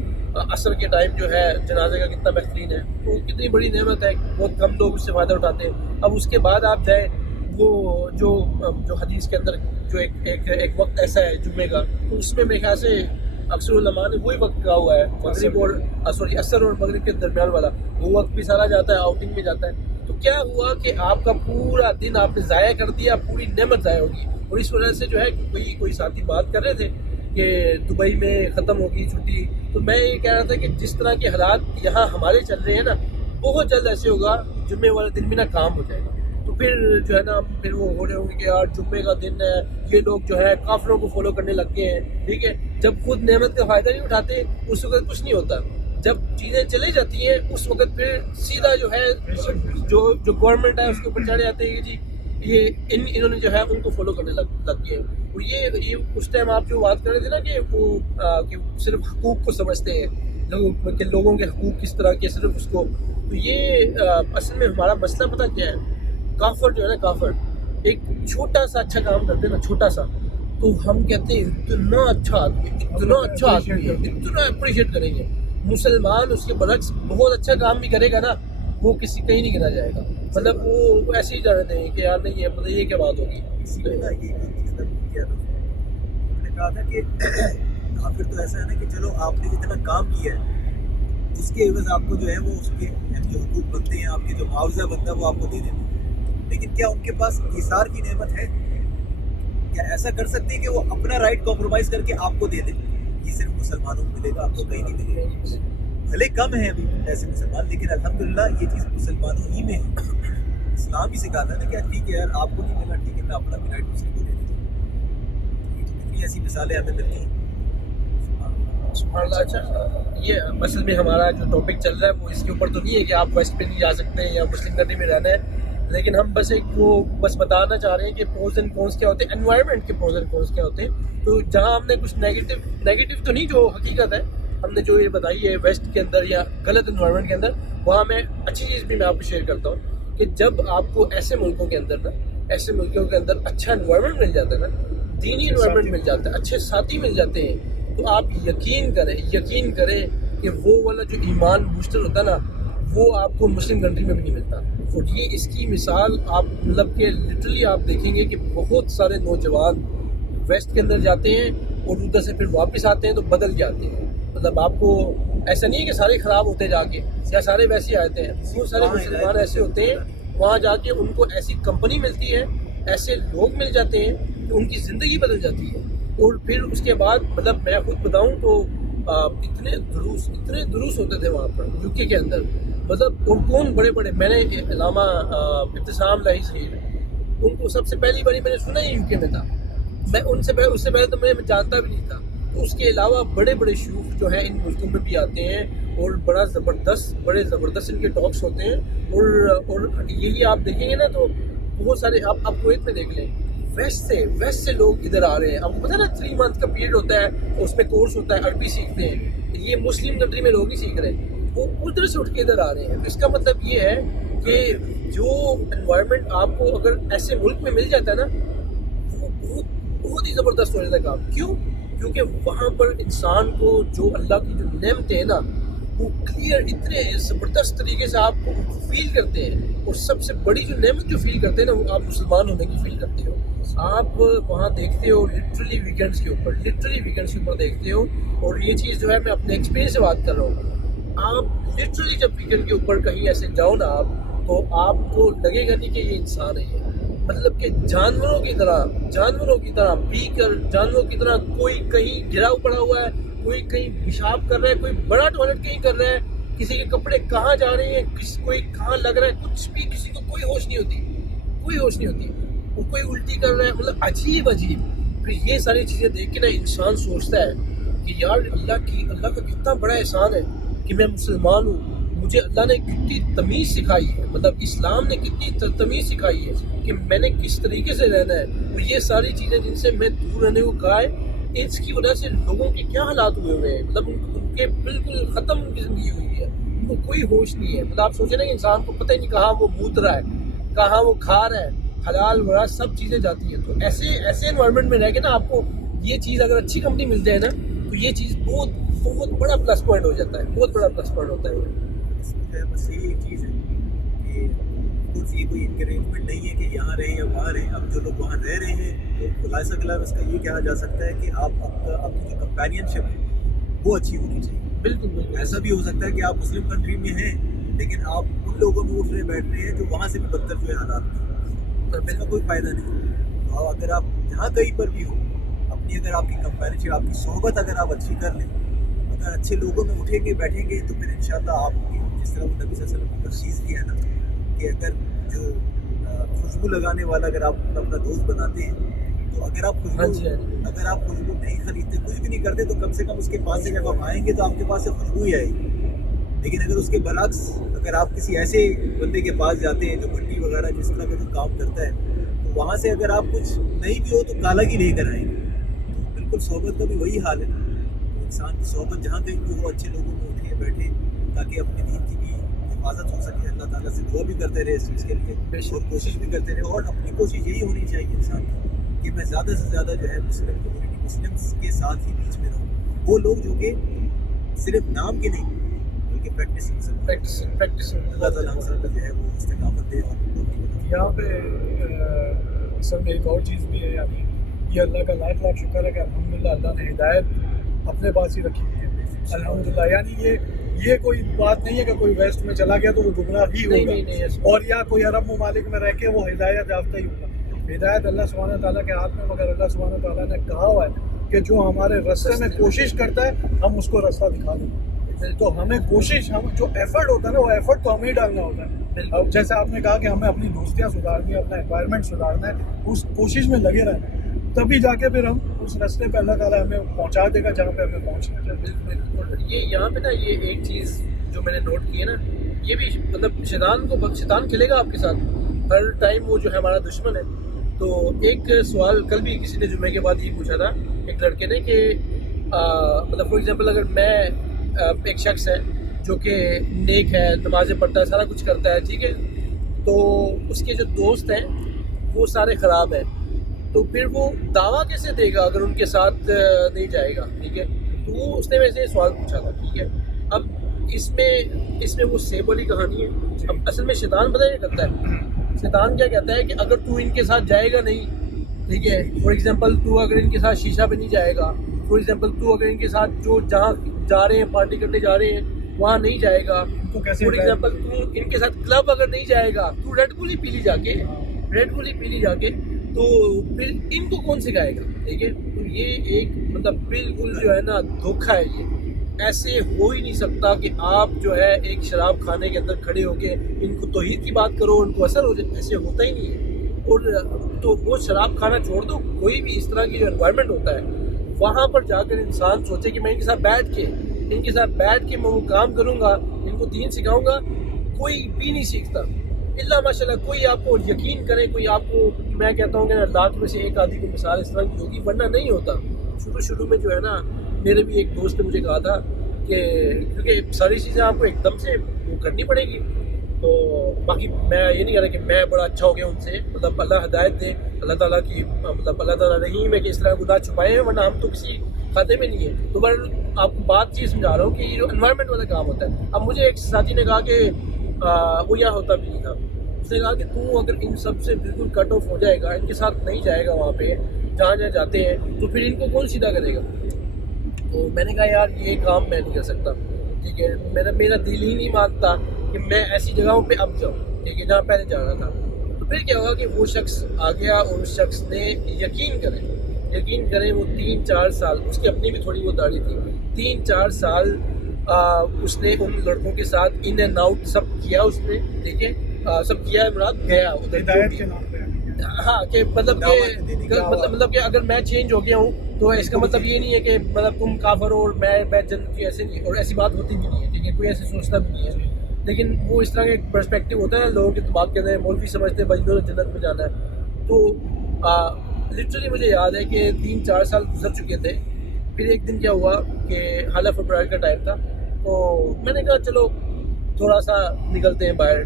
عصر کے ٹائم جو ہے جنازے کا کتنا بہترین ہے، وہ کتنی بڑی نعمت ہے، بہت کم لوگ اس سے فائدہ اٹھاتے ہیں. اب اس کے بعد آپ جائیں وہ جو حدیث کے اندر جو ایک وقت ایسا ہے جمعے کا، تو اس میں میرے خیال سے اکثر علماء نے وہی وقت کہا ہوا ہے، مغرب اور عصر اور مغرب کے درمیان والا، وہ وقت بھی سارا جاتا ہے، آؤٹنگ میں جاتا ہے. تو کیا ہوا کہ آپ کا پورا دن آپ نے ضائع کر دیا، پوری نعمت ضائع ہوگی. اور اس وجہ سے جو ہے کوئی ساتھی بات کر رہے تھے کہ دبئی میں ختم ہوگی چھٹی، تو میں یہ کہہ رہا تھا کہ جس طرح کے حالات یہاں ہمارے چل رہے ہیں نا، بہت جلد ایسے ہوگا جمعے والے دن بھی نا کام ہو جائے گا. تو پھر جو ہے نا پھر وہ ہو رہے ہوں گے کہ یار جمعے کا دن ہے، یہ لوگ جو ہے کافروں کو فالو کرنے لگ گئے ہیں، ٹھیک ہے. جب خود نعمت کا فائدہ نہیں اٹھاتے اس وقت کچھ نہیں ہوتا، جب چیزیں چلی جاتی ہیں اس وقت پھر سیدھا جو ہے جو گورنمنٹ ہے اس کے اوپر چڑھ جاتے ہیں کہ جی یہ انہوں نے جو ہے ان کو فالو کرنے لگ گئے. اور یہ اس ٹائم آپ جو بات کر رہے تھے نا کہ وہ کہ صرف حقوق کو سمجھتے ہیں لوگوں کے حقوق کس طرح کے، صرف اس کو. تو یہ اصل میں ہمارا مسئلہ پتہ کیا ہے؟ کافر جو ہے نا، کافر ایک چھوٹا سا اچھا کام کرتے ہیں نا، چھوٹا سا، تو ہم کہتے ہیں اتنا اچھا آدمی ہے، اتنا اپریشیٹ کریں گے. مسلمان اس کے برعکس بہت اچھا کام بھی کرے گا نا، وہ کہیں نہیں گنا جائے گا. مطلب وہ ایسے ہی جانتے ہیں کہ یار نہیں ہے، مطلب یہ کیا بات ہوگی. اسی لیے نا یہ چیز کیا تھا، انہوں نے کہا تھا کہ کافر تو ایسا ہے نا کہ چلو آپ نے جتنا کام کیا ہے اس کے عوض آپ کو جو ہے وہ اس کے جو حقوق بنتے ہیں، آپ کے جو معاوضہ بنتا ہے وہ آپ کو دے دیتے. لیکن کیا ان کے پاس ایثار کی نعمت ہے؟ کیا ایسا کر سکتے ہیں کہ وہ اپنا رائٹ کمپرومائز کر کے آپ کو دے دیں؟ یہ صرف مسلمانوں کو ملے گا، آپ کو کہیں نہیں ملے گا. بھلے کم ہیں ابھی ایسے مسلمان، لیکن الحمدللہ یہ چیز مسلمانوں ہی میں ہے. اسلام ہی سکھاتا ہے نا کہ ٹھیک ہے یار آپ کو نہیں ملا، ٹھیک ہے میں اپنا بھی رائٹ دوسرے کو دے دیتا ہوں. کتنی ایسی مثالیں ہمیں ملتی ہیں. سبحان اللہ. اچھا یہ اصل میں ہمارا جو ٹاپک چل رہا ہے وہ اس کے اوپر تو نہیں ہے کہ آپ ویسٹ پہ نہیں جا سکتے ہیں یا مسلم کنٹری میں رہنا ہے، لیکن ہم بس بتانا چاہ رہے ہیں کہ پروز اینڈ کونس کیا ہوتے ہیں، انوائرمنٹ کے پروز اینڈ کونس کیا ہوتے ہیں. تو جہاں ہم نے کچھ نیگیٹو تو نہیں، جو حقیقت ہے ہم نے جو یہ بتائی ہے ویسٹ کے اندر یا غلط انوائرمنٹ کے اندر، وہاں میں اچھی چیز بھی میں آپ کو شیئر کرتا ہوں کہ جب آپ کو ایسے ملکوں کے اندر اچھا انوائرمنٹ مل جاتا ہے نا، دینی انوائرمنٹ مل جاتا ہے، اچھے ساتھی مل جاتے ہیں، تو آپ یقین کریں کہ وہ والا جو ایمان بوسٹر ہوتا ہے نا، وہ آپ کو مسلم کنٹری میں بھی نہیں ملتا. اور یہ اس کی مثال آپ مطلب کہ لٹرلی آپ دیکھیں گے کہ بہت سارے نوجوان ویسٹ کے اندر جاتے ہیں اور ادھر سے پھر واپس آتے ہیں تو بدل جاتے ہیں. مطلب آپ کو ایسا نہیں ہے کہ سارے خراب ہوتے جا کے یا سارے ویسے آتے ہیں، بہت سارے مسلمان ایسے ہوتے ہیں وہاں جا کے ان کو ایسی کمپنی ملتی ہے، ایسے لوگ مل جاتے ہیں کہ ان کی زندگی بدل جاتی ہے. اور پھر اس کے بعد مطلب میں خود بتاؤں تو اتنے دروس ہوتے تھے وہاں پر یو کے اندر. مطلب اور کون بڑے میں نے علامہ ابتسام لاہی صحیح ان کو سب سے پہلی باری میں نے سنا ہی یو کے میں تھا. میں اس سے پہلے تو میں جانتا بھی نہیں تھا. تو اس کے علاوہ بڑے شیوخ جو ہیں ان ملکوں میں بھی آتے ہیں اور بڑے زبردست ان کے ٹاکس ہوتے ہیں. اور یہی آپ دیکھیں گے نا تو بہت سارے آپ کویت میں دیکھ لیں، ویسٹ سے لوگ ادھر آ رہے ہیں. آپ کو پتہ ہے نا 3 منتھ کا پیریڈ ہوتا ہے، اس میں کورس ہوتا ہے، عربی سیکھتے ہیں. یہ مسلم کنٹری میں لوگ ہی سیکھ رہے ہیں، وہ ادھر سے اٹھ کے ادھر آ رہے ہیں. اس کا مطلب یہ ہے کہ جو انوائرمنٹ آپ کو اگر ایسے ملک میں مل جاتا ہے نا، وہ بہت ہی زبردست ہو جاتا ہے کام. کیونکہ وہاں پر انسان کو جو اللہ کی جو نعمتیں ہیں نا وہ کلیئر اتنے زبردست طریقے سے آپ کو فیل کرتے ہیں. اور سب سے بڑی جو نعمت جو فیل کرتے ہیں نا وہ آپ مسلمان ہونے کی فیل کرتے ہو. آپ وہاں دیکھتے ہو لٹرلی ویکینڈس کے اوپر دیکھتے ہو. اور یہ چیز جو ہے میں اپنے ایکسپیرینس سے بات کر رہا ہوں. آپ لٹرلی جب ویکینڈ کے اوپر کہیں ایسے جاؤ نا آپ تو آپ کو لگے گا نہیں کہ یہ انسان ہے. یہ مطلب کہ جانوروں کی طرح پی کر جانوروں کی طرح کوئی کہیں گرا پڑا ہوا ہے, کوئی کہیں پیشاب کر رہا ہے, کوئی بڑا ٹوائلٹ کہیں کر رہا ہے, کسی کے کپڑے کہاں جا رہے ہیں, کوئی کہاں لگ رہا ہے, کچھ بھی کسی کو کوئی ہوش نہیں ہوتی. وہ کوئی الٹی کر رہا ہے, مطلب عجیب. پھر یہ ساری چیزیں دیکھ کے نا انسان سوچتا ہے کہ یار اللہ کا کتنا بڑا احسان ہے کہ میں مسلمان ہوں. مجھے اللہ نے کتنی تمیز سکھائی ہے, مطلب اسلام نے کتنی تمیز سکھائی ہے کہ میں نے کس طریقے سے رہنا ہے. اور یہ ساری چیزیں جن سے میں دور رہنے کو کہا ہے, اس کی وجہ سے لوگوں کے کیا حالات ہوئے ہیں. مطلب ان کے بالکل ختم کی زندگی ہوئی ہے, ان کو کوئی ہوش نہیں ہے. مطلب آپ سوچیں نا کہ انسان کو پتہ ہی نہیں کہاں وہ مود رہا ہے, کہاں وہ کھا رہا ہے, حلال ورا سب چیزیں جاتی ہیں. تو ایسے انوائرمنٹ میں رہ کے نا آپ کو یہ چیز اگر اچھی کمپنی مل جائے نا تو یہ چیز بہت بڑا پلس پوائنٹ ہو جاتا ہے, بہت بڑا پلس پوائنٹ ہوتا ہے. اس میں بس یہی ایک چیز ہے کہ کچھ یہ کوئی انکریجمنٹ نہیں ہے کہ یہاں رہیں یا وہاں رہیں. اب جو لوگ وہاں رہ رہے ہیں تو خلاصہ کلام اس کا یہ کہا جا سکتا ہے کہ آپ آپ کی جو کمپینین شپ ہے وہ اچھی ہونی چاہیے. بالکل ایسا بھی ہو سکتا ہے کہ آپ مسلم کنٹری میں ہیں لیکن آپ ان لوگوں میں اٹھ رہے بیٹھ رہے ہیں جو وہاں سے بھی بدتر جو ہے حالات میں, اس کا کوئی فائدہ نہیں. تو اگر آپ جہاں کہیں پر بھی ہو اگر آپ کی کمپینین شپ, آپ کی صحبت اگر آپ اچھی کر لیں, اگر اچھے لوگوں میں اٹھیں گے بیٹھیں گے تو پھر انشاءاللہ آپ کی جس طرح وہ نبی صلی اللہ علیہ وسلم کی تفسیر بھی ہے نا کہ اگر جو خوشبو لگانے والا اگر آپ اپنا دوست بناتے ہیں تو اگر آپ خوشبو نہیں خریدتے, کچھ بھی نہیں کرتے تو کم سے کم اس کے پاس سے جب آپ آئیں گے تو آپ کے پاس سے خوشبو ہی آئے گی. لیکن اگر اس کے برعکس اگر آپ کسی ایسے بندے کے پاس جاتے ہیں جو بھٹی وغیرہ جس طرح کا جو کام کرتا ہے تو وہاں سے اگر آپ کچھ نہیں بھی ہو تو کالا ہی لے کر آئیں گے. تو بالکل صحبت کا بھی وہی حال ہے. تو انسان کی صحبت جہاں کہیں بھی ہو اچھے لوگوں میں اٹھے بیٹھے تاکہ اپنے دین کی بھی حفاظت ہو سکے. اللہ تعالیٰ سے دعا بھی کرتے رہے اس چیز کے لیے اور کوشش بھی کرتے رہے. اور اپنی کوشش یہی ہونی چاہیے انسان کی کہ میں زیادہ سے زیادہ جو ہے مسلم کمیونٹی مسلمس کے ساتھ ہی بیچ میں رہوں. وہ لوگ جو کہ صرف نام کے نہیں بلکہ پریکٹس اللہ تعالیٰ ہم سب کا جو ہے وہ استقامت دے. اور یہاں پہ اصل میں ایک اور چیز بھی ہے, یعنی یہ اللہ کا لاکھ شکر ہے کہ الحمدللہ اللہ نے ہدایت اپنے پاس ہی رکھی ہوئی ہے الحمدللہ. یعنی یہ کوئی بات نہیں ہے کہ کوئی ویسٹ میں چلا گیا تو وہ گمراہ ہی ہوگا اور یا کوئی عرب ممالک میں رہ کے وہ ہدایت یافتہ ہی ہوگا. ہدایت اللہ سبحانہ تعالیٰ کے ہاتھ میں, مگر اللہ سبحانہ تعالیٰ نے کہا ہوا ہے کہ جو ہمارے راستے میں کوشش کرتا ہے ہم اس کو راستہ دکھا دیں. تو ہمیں کوشش, ہم جو ایفرٹ ہوتا ہے نا وہ ایفرٹ تو ہمیں ہی ڈالنا ہوتا ہے. اب جیسے آپ نے کہا کہ ہمیں اپنی دوستیاں سدھارنی ہے, اپنا انوائرمنٹ سدھارنا ہے, اس کوشش میں لگے رہنا ہے, تبھی جا کے پھر ہم اس راستے پہ اللہ تعالیٰ ہمیں پہنچا دے گا جہاں پہ ہمیں پہنچنا چاہیے. بالکل. یہ یہاں پہ نا یہ ایک چیز جو میں نے نوٹ کی ہے نا, یہ بھی مطلب شیطان کھیلے گا آپ کے ساتھ ہر ٹائم, وہ جو ہے ہمارا دشمن ہے. تو ایک سوال کل بھی کسی نے جمعے کے بعد یہ پوچھا تھا ایک لڑکے نے کہ مطلب فار ایگزامپل اگر میں ایک شخص ہے جو کہ نیک ہے, نمازیں پڑھتا ہے, سارا کچھ کرتا ہے, ٹھیک ہے, تو اس کے جو دوست ہیں وہ سارے خراب ہیں, تو پھر وہ دعویٰ کیسے دے گا اگر ان کے ساتھ نہیں جائے گا, ٹھیک ہے. تو اس نے ویسے سوال پوچھا تھا, ٹھیک ہے. اب اس میں وہ سیب والی کہانی ہے. اب اصل میں شیطان پتہ نہیں کرتا ہے, شیطان کیا کہتا ہے کہ اگر تو ان کے ساتھ جائے گا نہیں, ٹھیک ہے, فار ایگزامپل تو اگر ان کے ساتھ شیشہ پہ نہیں جائے گا, فار ایگزامپل تو اگر ان کے ساتھ جو جہاں جا رہے ہیں پارٹی کرنے جا رہے ہیں وہاں نہیں جائے گا, تو کیسے, فار ایگزامپل تو ان کے ساتھ کلب اگر نہیں جائے گا, تو ریڈ بل ہی پی لی جا کے, تو پھر ان کو کون سکھائے گا, ٹھیک ہے. تو یہ ایک مطلب بالکل جو ہے نا دھوکہ ہے. یہ ایسے ہو ہی نہیں سکتا کہ آپ جو ہے ایک شراب خانے کے اندر کھڑے ہو کے ان کو توحید کی بات کرو, ان کو اثر ہو جائے, ایسے ہوتا ہی نہیں ہے. اور تو وہ شراب کھانا چھوڑ دو, کوئی بھی اس طرح کی جو انوائرمنٹ ہوتا ہے وہاں پر جا کر انسان سوچے کہ میں ان کے ساتھ بیٹھ کے میں وہ کام کروں گا, ان کو دین سکھاؤں گا. کوئی بھی نہیں سیکھتا اللہ ماشاء اللہ. کوئی آپ کو یقین کرے, کوئی آپ کو, میں کہتا ہوں کہ لاکھ میں سے ایک آدھی کو مثال اس طرح کی ہوگی, ورنہ نہیں ہوتا. شروع میں جو ہے نا, میرے بھی ایک دوست نے مجھے کہا تھا کہ کیونکہ ساری چیزیں آپ کو ایک دم سے وہ کرنی پڑے گی. تو باقی میں یہ نہیں کہہ رہا کہ میں بڑا اچھا ہو گیا ان سے, مطلب اللہ ہدایت دے, اللہ تعالیٰ کی مطلب اللہ تعالیٰ رحیم ہے کہ اس طرح گناہ چھپائے ہیں, ورنہ ہم تو کسی کھاتے میں نہیں ہیں. تو آپ کو بات چیز سمجھا رہا ہوں کہ یہ جو انوائرمنٹ والا کام ہوتا ہے. اب مجھے ایک ساتھی نے کہا کہ وہ یہاں ہوتا بھی نہیں تھا. اس نے کہا کہ تو اگر ان سب سے بالکل کٹ آف ہو جائے گا, ان کے ساتھ نہیں جائے گا وہاں پہ جہاں جہاں جاتے ہیں, تو پھر ان کو کون سیدھا کرے گا. تو میں نے کہا یار یہ کام میں نہیں کر سکتا, ٹھیک ہے, میرا دل ہی نہیں مانتا کہ میں ایسی جگہوں پہ اب جاؤں, ٹھیک ہے, جہاں پہلے جانا تھا. تو پھر کیا ہوگا کہ وہ شخص آ گیا اور اس شخص نے یقین کریں وہ 3-4 سال, اس کی اپنی بھی تھوڑی بہت داڑھی تھی, 3-4 سال اس نے ان لڑکوں کے ساتھ ان اینڈ آؤٹ سب کیا اس نے, ٹھیک ہے, سب کیا ہے, مراد گیا ادھر ہدایت کے نام پہ. ہاں کہ مطلب کہ اگر میں چینج ہو گیا ہوں تو اس کا مطلب یہ نہیں ہے کہ مطلب تم کافر ہو اور میں جنتی, ایسے نہیں, اور ایسی بات ہوتی بھی نہیں ہے, ٹھیک ہے, کوئی ایسے سوچتا بھی نہیں ہے. لیکن وہ اس طرح کا ایک پرسپیکٹیو ہوتا ہے نا لوگوں کے دماغ کے اندر, مولوی سمجھتے ہیں بجنوں نے جنت میں جانا ہے. تو لٹرلی مجھے یاد ہے کہ 3-4 سال گزر چکے تھے. پھر ایک دن کیا ہوا کہ حالہ فبرائی کا ٹائم تھا, تو میں نے کہا چلو تھوڑا سا نکلتے ہیں باہر,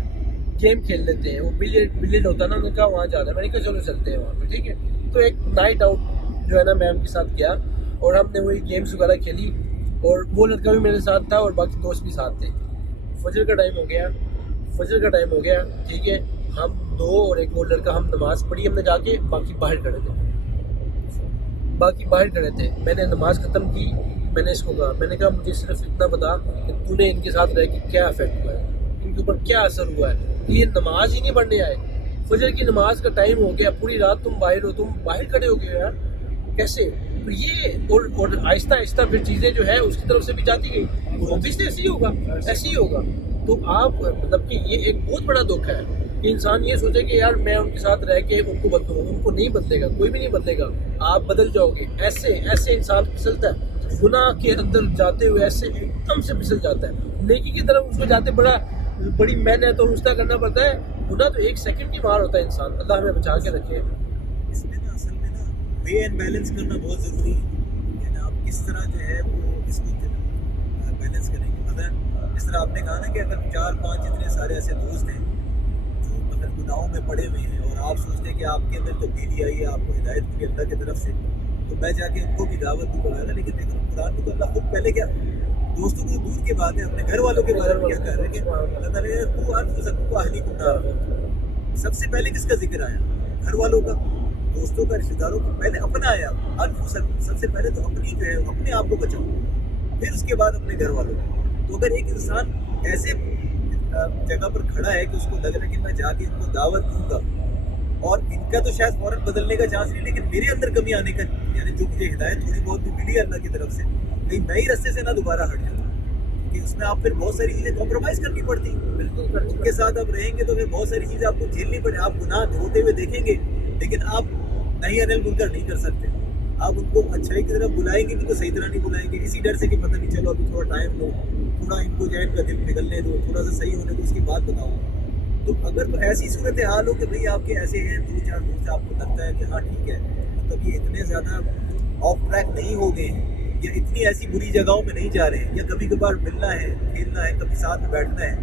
گیم کھیل لیتے ہیں. وہ بلیڈ ہوتا ہے نا, انہوں نے کہا وہاں جانا ہے. میں نے کہا چلو چلتے ہیں وہاں پہ, ٹھیک ہے. تو ایک نائٹ آؤٹ جو ہے نا میں ان کے ساتھ گیا, اور ہم نے وہی گیمس وغیرہ کھیلی, اور وہ لڑکا بھی میرے ساتھ تھا اور باقی دوست بھی ساتھ تھے. فجر کا ٹائم ہو گیا, ٹھیک ہے, ہم دو اور ایک اور لڑکا, ہم نماز پڑھی ہم نے جا کے, باقی باہر کھڑے تھے. میں نے نماز ختم کی, میں نے اس کو کہا, میں نے کہا مجھے صرف اتنا بتا کہ تو نے ان کے ساتھ رہ کے کیا افیکٹ ہوا ہے, ان کے اوپر کیا اثر ہوا ہے کہ یہ نماز ہی نہیں پڑھنے آئے. فجر کی نماز کا ٹائم ہو گیا, پوری رات تم باہر کھڑے ہو گئے یار, کیسے؟ تو یہ اور آہستہ آہستہ پھر چیزیں جو ہے اس کی طرف سے بھی جاتی گئی. اوبیسلی ایسے ہی ہوگا. تو آپ مطلب کہ یہ ایک بہت بڑا دکھ ہے کہ انسان یہ سوچے کہ یار میں ان کے ساتھ رہ کے ان کو بدلوں, ان کو نہیں بدلے گا, کوئی بھی نہیں بدلے گا, آپ بدل جاؤ گے. ایسے انسان پھسلتا ہے, گناہ کے اندر جاتے ہوئے ایسے ایک دم سے پھسل جاتا ہے. نیکی کی طرف اس کو جاتے بڑی محنت اور رشتہ کرنا پڑتا ہے. گناہ تو 1 سیکنڈ کی مار ہوتا ہے انسان, اللہ ہمیں بچا کے رکھے. اس میں نا اصل میں نا وے اینڈ بیلنس کرنا بہت ضروری ہے, یعنی آپ کس طرح جو ہے وہ اس کو بیلنس کریں گے. مطلب جس طرح آپ نے کہا نا کہ اگر 4-5 اتنے سارے ایسے دوست ہیں جو مطلب گناہوں میں پڑے ہوئے ہیں, اور آپ سوچتے ہیں کہ آپ کے اندر تبدیلی آئی ہے, آپ کو ہدایت ملی اللہ کی طرف سے, تو میں جا کے ان کو بھی دعوت دوں گا. لیکن دیکھو قرآن کو اللہ خود پہلے کیا, دوستوں کو دور کی بات ہے, اپنے گھر والوں کے بارے میں کیا کہہ رہے ہیں کہ اللہ تعالیٰ نے وہ انفسکم واہلیکم نارا, سب سے پہلے کس کا ذکر آیا, گھر والوں کا, دوستوں کا, رشتہ داروں کا. پہلے اپنا آیا, انفسکم, سب سے پہلے تو اپنی جو ہے اپنے آپ کو بچاؤ, پھر اس کے بعد اپنے گھر والوں کو. تو اگر ایک انسان ایسے جگہ پر کھڑا ہے کہ اس کو لگ رہا ہے کہ میں جا کے ان کو دعوت دوں گا, اور ان کا تو شاید فوراً بدلنے کا چانس نہیں, لیکن میرے اندر کمی آنے کا, یعنی جو مجھے ہدایت تھوڑی بہت بھی ملی ہے اللہ کی طرف سے, کہیں میں ہی رستے سے نہ دوبارہ ہٹ جاؤں, کہ اس میں آپ پھر بہت ساری چیزیں کمپرومائز کرنی پڑتی ہیں. بالکل ان کے ساتھ آپ رہیں گے تو پھر بہت ساری چیزیں آپ کو جھیلنی پڑے. آپ گناہ دھوتے ہوئے دیکھیں گے, لیکن آپ نہیں انل منکر نہیں کر سکتے. آپ ان کو اچھائی کی طرف بلائیں گے بھی تو صحیح طرح نہیں بلائیں گے, اسی ڈر سے کہ پتہ نہیں چلو ابھی تھوڑا ٹائم دو, تھوڑا ان کو جو ہے ان کا دل نکلنے دو, تھوڑا سا صحیح ہونے دو, اس کی بات بتاؤ. تو اگر تو ایسی صورت حال ہو کہ بھئی آپ کے ایسے ہیں 2-4 دوست, آپ کو لگتا ہے کہ ہاں ٹھیک ہے, مطلب یہ اتنے زیادہ آف ٹریک نہیں ہو گئے ہیں, یا اتنی ایسی بری جگہوں میں نہیں جا رہے ہیں, یا کبھی کبھار ملنا ہے, کھیلنا ہے, کبھی ساتھ میں بیٹھنا ہے,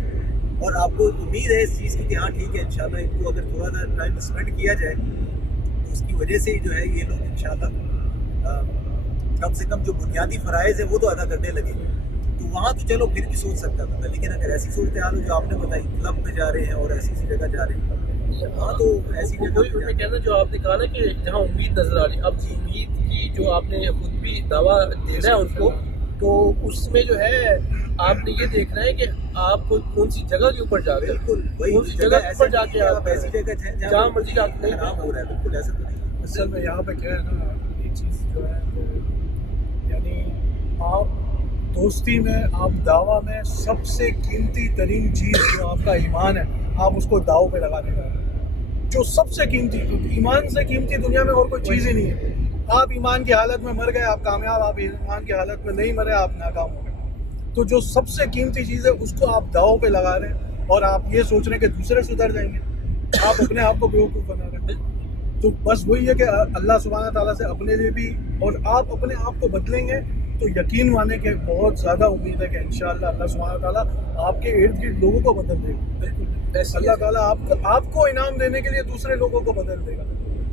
اور آپ کو امید ہے اس چیز کی کہ ہاں ٹھیک ہے انشاءاللہ ان کو اگر تھوڑا سا ٹائم اسپینڈ کیا جائے تو اس کی وجہ سے ہی جو ہے یہ لوگ انشاءاللہ کم سے کم جو بنیادی فرائض ہیں وہ تو ادا کرنے لگے. تو وہاں تو چلو پھر بھی سوچ سکتا تھا, لیکن اگر ایسی صورتحال ہو جو آپ نے بتائی, کلب میں جا رہے ہیں اور ایسی جگہ جا رہے ہیں, ہاں تو ایسی جگہ میں کہنا جو آپ نے کہا نا کہ جہاں امید نظر آ رہی, اب امید کی جو آپ نے خود بھی دعویٰ دینا ہے ان کو, تو اس میں جو ہے آپ نے یہ دیکھنا ہے کہ آپ کون سی جگہ کے اوپر جا رہے ہیں. بالکل کون سی جگہ کے اوپر جا کے آپ ایسی جگہ جہاں مرضی جا کے آرام ہو رہا ہے. بالکل ایسا تو نہیں. اصل میں یہاں پہ کیا ہے نا, یہ چیز جو ہے تو یعنی آپ دوستی میں, آپ دعویٰ میں سب سے قیمتی ترین چیز جو آپ کا ایمان ہے, آپ اس کو داؤ پہ لگانے کا, جو سب سے قیمتی, ایمان سے قیمتی دنیا میں اور کوئی چیز ہی نہیں ہے. آپ ایمان کی حالت میں مر گئے آپ کامیاب, آپ ایمان کی حالت میں نہیں مرے آپ ناکام ہو گئے. تو جو سب سے قیمتی چیز ہے اس کو آپ داؤ پہ لگا رہے ہیں, اور آپ یہ سوچ رہے ہیں کہ دوسرے سدھر جائیں گے, آپ اپنے آپ کو بیوقوف بنا رہے ہیں. تو بس وہی ہے کہ اللہ سبحانہ تعالیٰ سے اپنے لیے بھی, اور آپ اپنے آپ کو بدلیں گے تو یقین مانے کہ بہت زیادہ امید ہے کہ انشاءاللہ اللہ سبحانہ تعالیٰ آپ کے ارد گرد لوگوں کو بدل دے گا. بالکل اللہ تعالیٰ آپ کو انعام دینے کے لیے دوسرے لوگوں کو بدل دے گا.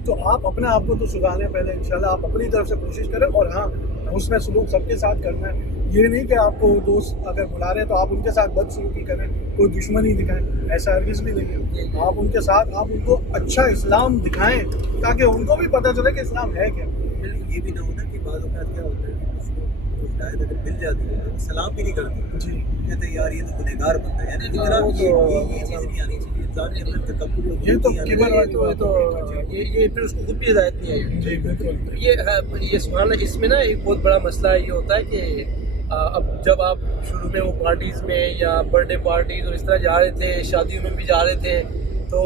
تو آپ اپنے آپ کو تو سدھاریں پہلے, انشاءاللہ آپ اپنی طرف سے کوشش کریں, اور ہاں حسن سلوک سب کے ساتھ کرنا ہے, یہ نہیں کہ آپ کو دوست اگر بلا رہے ہیں تو آپ ان کے ساتھ بدسلوکی کریں, کوئی دشمنی دکھائیں, ایسا ہرگز بھی نہیں ہے. آپ ان کے ساتھ آپ ان کو اچھا اسلام دکھائیں تاکہ ان کو بھی پتہ چلے کہ اسلام ہے کیا. یہ بھی نہ ہونا کہ بعض اوقات کیا ہوتا ہے کہ اس کو ہدایت اگر مل جاتی ہے تو سلام بھی نہیں کرتے جی, کہتے ہیں یار یہ تو گنہگار بندہ ہے. یعنی یہ چیز نہیں آنی چاہیے انسان کے اندر تکبر اور یہ تو غرور نہیں کبر آنی والی تو یہ پھر اس کو خود بھی ہدایت نہیں آئی. جی بالکل. یہ سبحان اللہ, اس میں نا ایک بہت بڑا مسئلہ یہ ہوتا ہے کہ اب جب آپ شروع میں وہ پارٹیز میں یا برتھ ڈے پارٹیز اور اس طرح جا رہے تھے, شادیوں میں بھی جا رہے تھے, تو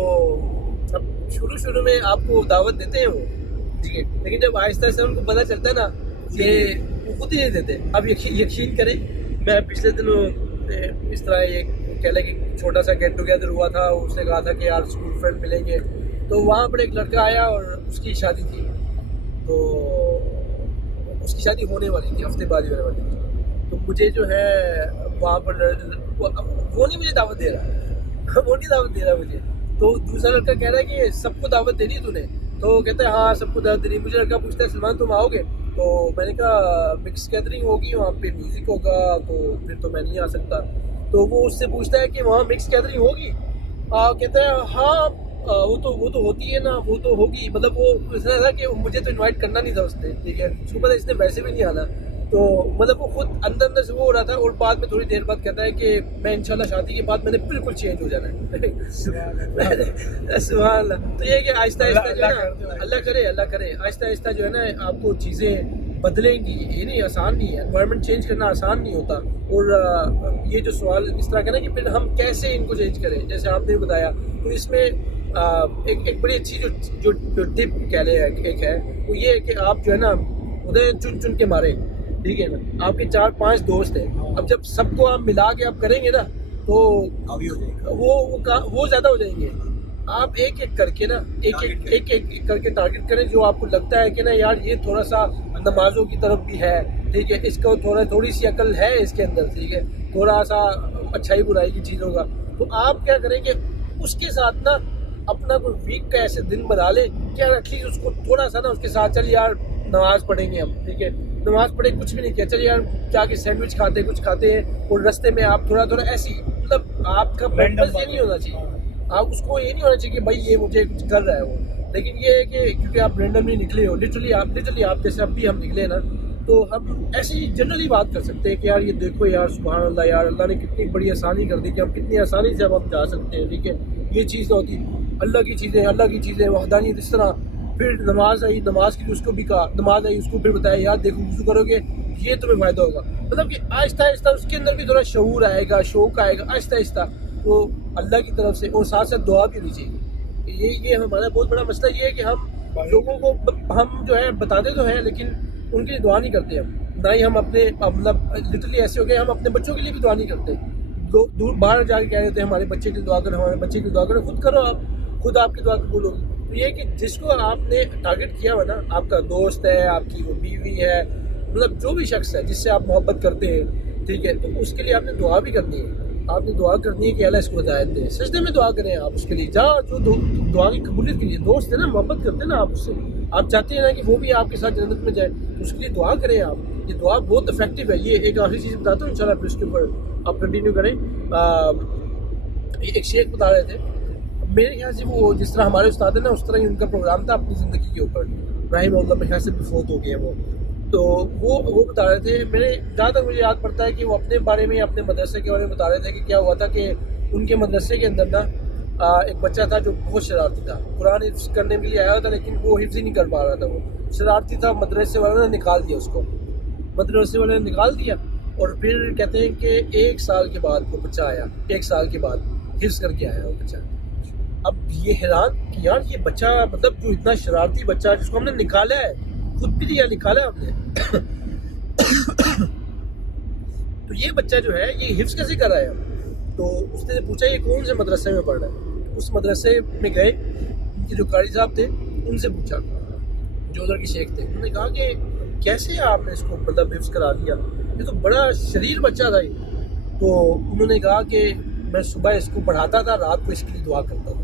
اب شروع میں آپ کو دعوت دیتے ہیں وہ, ٹھیک ہے, لیکن جب آہستہ آہستہ ان کو پتہ چلتا ہے نا کہ وہ خود ہی نہیں دیتے. اب یقین کریں, میں پچھلے دنوں اس طرح ایک کہہ لیں کہ چھوٹا سا گیٹ ٹوگیدر ہوا تھا, اس نے کہا تھا کہ یار اسکول فرینڈ ملیں گے, تو وہاں پر ایک لڑکا آیا اور اس کی شادی تھی, تو اس کی شادی ہونے والی تھی, ہفتے بعد ہونے والی تھی. تو مجھے جو ہے وہاں پر وہ نہیں مجھے دعوت دے رہا, وہ نہیں دعوت دے رہا مجھے. تو دوسرا لڑکا کہہ رہا ہے کہ سب کو دعوت دینی ہے تو نے, تو کہتا ہے ہاں سب کو دعوت دینی. مجھے لڑکا پوچھتا ہے سلمان تم آؤ گے؟ تو میں نے کہا مکس گیدرنگ ہوگی, وہاں پہ میوزک ہوگا, تو پھر تو میں نہیں آ سکتا. تو وہ اس سے پوچھتا ہے کہ وہاں مکس گیدرنگ ہوگی؟ کہتا ہے ہاں وہ تو ہوتی ہے نا, وہ تو ہوگی. مطلب وہ اس طرح تھا کہ مجھے تو انوائٹ کرنا نہیں تھا اس نے, ٹھیک ہے, اس کو پتہ اس نے ویسے بھی نہیں آنا. تو مطلب وہ خود اندر سے وہ ہو رہا تھا, اور بعد میں تھوڑی دیر بعد کہتا ہے کہ میں انشاءاللہ شادی کے بعد میں نے بالکل چینج ہو جانا ہے. سبحان اللہ. تو یہ کہ آہستہ آہستہ جو ہے نا, اللہ کرے آہستہ آہستہ جو ہے نا آپ کو چیزیں بدلیں گی. یہ نہیں آسان نہیں ہے, انوائرمنٹ چینج کرنا آسان نہیں ہوتا. اور یہ جو سوال اس طرح کا نا کہ پھر ہم کیسے ان کو چینج کریں, جیسے آپ نے بتایا, تو اس میں ایک بڑی اچھی جو ٹپ کہہ لیں ایک ہے, وہ یہ ہے کہ آپ جو ہے نا ادھر چن کے ماریں, ٹھیک ہے نا. آپ کے 4-5 دوست ہیں, اب جب سب کو آپ ملا کے آپ کریں گے نا تو حاوی ہو جائے گا. وہ زیادہ ہو جائیں گے. آپ ایک کر کے نا ایک کر کے ٹارگٹ کریں جو آپ کو لگتا ہے کہ نا یار یہ تھوڑا سا نمازوں کی طرف بھی ہے, ٹھیک ہے, اس کو تھوڑی سی عقل ہے اس کے اندر, ٹھیک ہے, تھوڑا سا اچھائی برائی کی چیز ہوگا. تو آپ کیا کریں کہ اس کے ساتھ نا اپنا کوئی ویک کا ایسے دن بنا لیں کہ یار ایٹ لیسٹ اس کو تھوڑا سا نا اس کے ساتھ چل یار نماز پڑھیں گے ہم, ٹھیک ہے, نماز پڑھے کچھ بھی نہیں کیا, چل یار جا کے سینڈوچ کھاتے کچھ کھاتے ہیں, اور رستے میں آپ تھوڑا ایسی, مطلب آپ کا پرپز یہ نہیں ہونا چاہیے, آپ اس کو یہ نہیں ہونا چاہیے کہ بھائی یہ مجھے کچھ کر رہا ہے وہ. لیکن یہ ہے کہ کیونکہ آپ رینڈملی نکلے ہو, لٹرلی آپ جیسے اب بھی ہم نکلے نا, تو ہم ایسے ہی جنرلی بات کر سکتے ہیں کہ یار یہ دیکھو یار سبحان اللہ, یار اللہ نے کتنی بڑی آسانی کر دی کہ ہم کتنی آسانی سے ہم جا سکتے ہیں, ٹھیک ہے. یہ چیز تو ہوتی اللہ کی چیزیں وحدانیت. اس طرح پھر نماز آئی, نماز کی اس کو بھی کہا, نماز آئی اس کو پھر بتایا یار دیکھو وضو کرو گے یہ تمہیں فائدہ ہوگا. مطلب کہ آہستہ آہستہ اس کے اندر بھی تھوڑا شعور آئے گا, شوق آئے گا آہستہ آہستہ. تو اللہ کی طرف سے, اور ساتھ ساتھ دعا بھی ہونی چاہیے. یہ ہمارا بہت بڑا مسئلہ یہ ہے کہ ہم لوگوں کو ہم جو ہے بتاتے تو ہیں لیکن ان کے لیے دعا نہیں کرتے. ہم نہ ہی ہم اپنے مطلب لٹرلی ایسے ہو گئے, ہم اپنے بچوں کے لیے بھی دعا نہیں کرتے. دور باہر جا کے کہہ رہے تھے ہمارے بچے کی دعا کرو, ہمارے بچے کی دعا کرو. خود کرو, آپ خود آپ کی دعا قبول ہوگی. تو یہ کہ جس کو آپ نے ٹارگٹ کیا ہوا نا, آپ کا دوست ہے, آپ کی وہ بیوی ہے, مطلب جو بھی شخص ہے جس سے آپ محبت کرتے ہیں, ٹھیک ہے, تو اس کے لیے آپ نے دعا بھی کرنی ہے. آپ نے دعا کرنی ہے کہ اللہ اس کو ہدایت دے. سجدے میں دعا کریں آپ اس کے لیے, جو دعا کی قبولیت کے لیے دوست ہے نا, محبت کرتے ہیں نا آپ اس سے, آپ چاہتے ہیں نا کہ وہ بھی آپ کے ساتھ جنت میں جائے, تو اس کے لیے دعا کریں آپ. یہ دعا بہت افیکٹو ہے. یہ ایک آخری چیز بتاتا ہوں انشاءاللہ, پھر اس کے اوپر آپ کنٹینیو کریں. ایک شیخ بتا رہے تھے, میرے خیال سے وہ جس طرح ہمارے استاد ہیں نا اس طرح ہی ان کا پروگرام تھا اپنی زندگی کے اوپر. رحمہ اللہ میرے خیال سے بھی فوت ہو گئے وہ. تو وہ بتا رہے تھے, میرے جہاں تک مجھے یاد پڑتا ہے کہ وہ اپنے بارے میں, اپنے مدرسے کے بارے میں بتا رہے تھے کہ کیا ہوا تھا کہ ان کے مدرسے کے اندر نا ایک بچہ تھا جو بہت شرارتی تھا. قرآن حفظ کرنے کے لیے آیا تھا لیکن وہ حفظ ہی نہیں کر پا رہا تھا. وہ شرارتی تھا, مدرسے والوں نے نکال دیا اس کو, مدرسے والوں نے نکال دیا. اور پھر کہتے ہیں کہ 1 سال کے بعد وہ بچہ آیا, 1 سال کے بعد حفظ کر کے آیا وہ بچہ. اب یہ حیران کہ یار یہ بچہ, مطلب جو اتنا شرارتی بچہ جس کو ہم نے نکالا ہے, خود بھی لیا نکالا ہم نے, تو یہ بچہ جو ہے یہ حفظ کیسے کر رہا ہے. تو اس نے پوچھا یہ کون سے مدرسے میں پڑھ رہا ہے. اس مدرسے میں گئے, ان کے جو قاری صاحب تھے ان سے پوچھا, جو ادھر کے شیخ تھے, انہوں نے کہا کہ کیسے آپ نے اس کو مطلب حفظ کرا دیا, یہ تو بڑا شریر بچہ تھا یہ. تو انہوں نے کہا کہ میں صبح اس کو پڑھاتا تھا, رات کو اس کے لیے دعا کرتا تھا.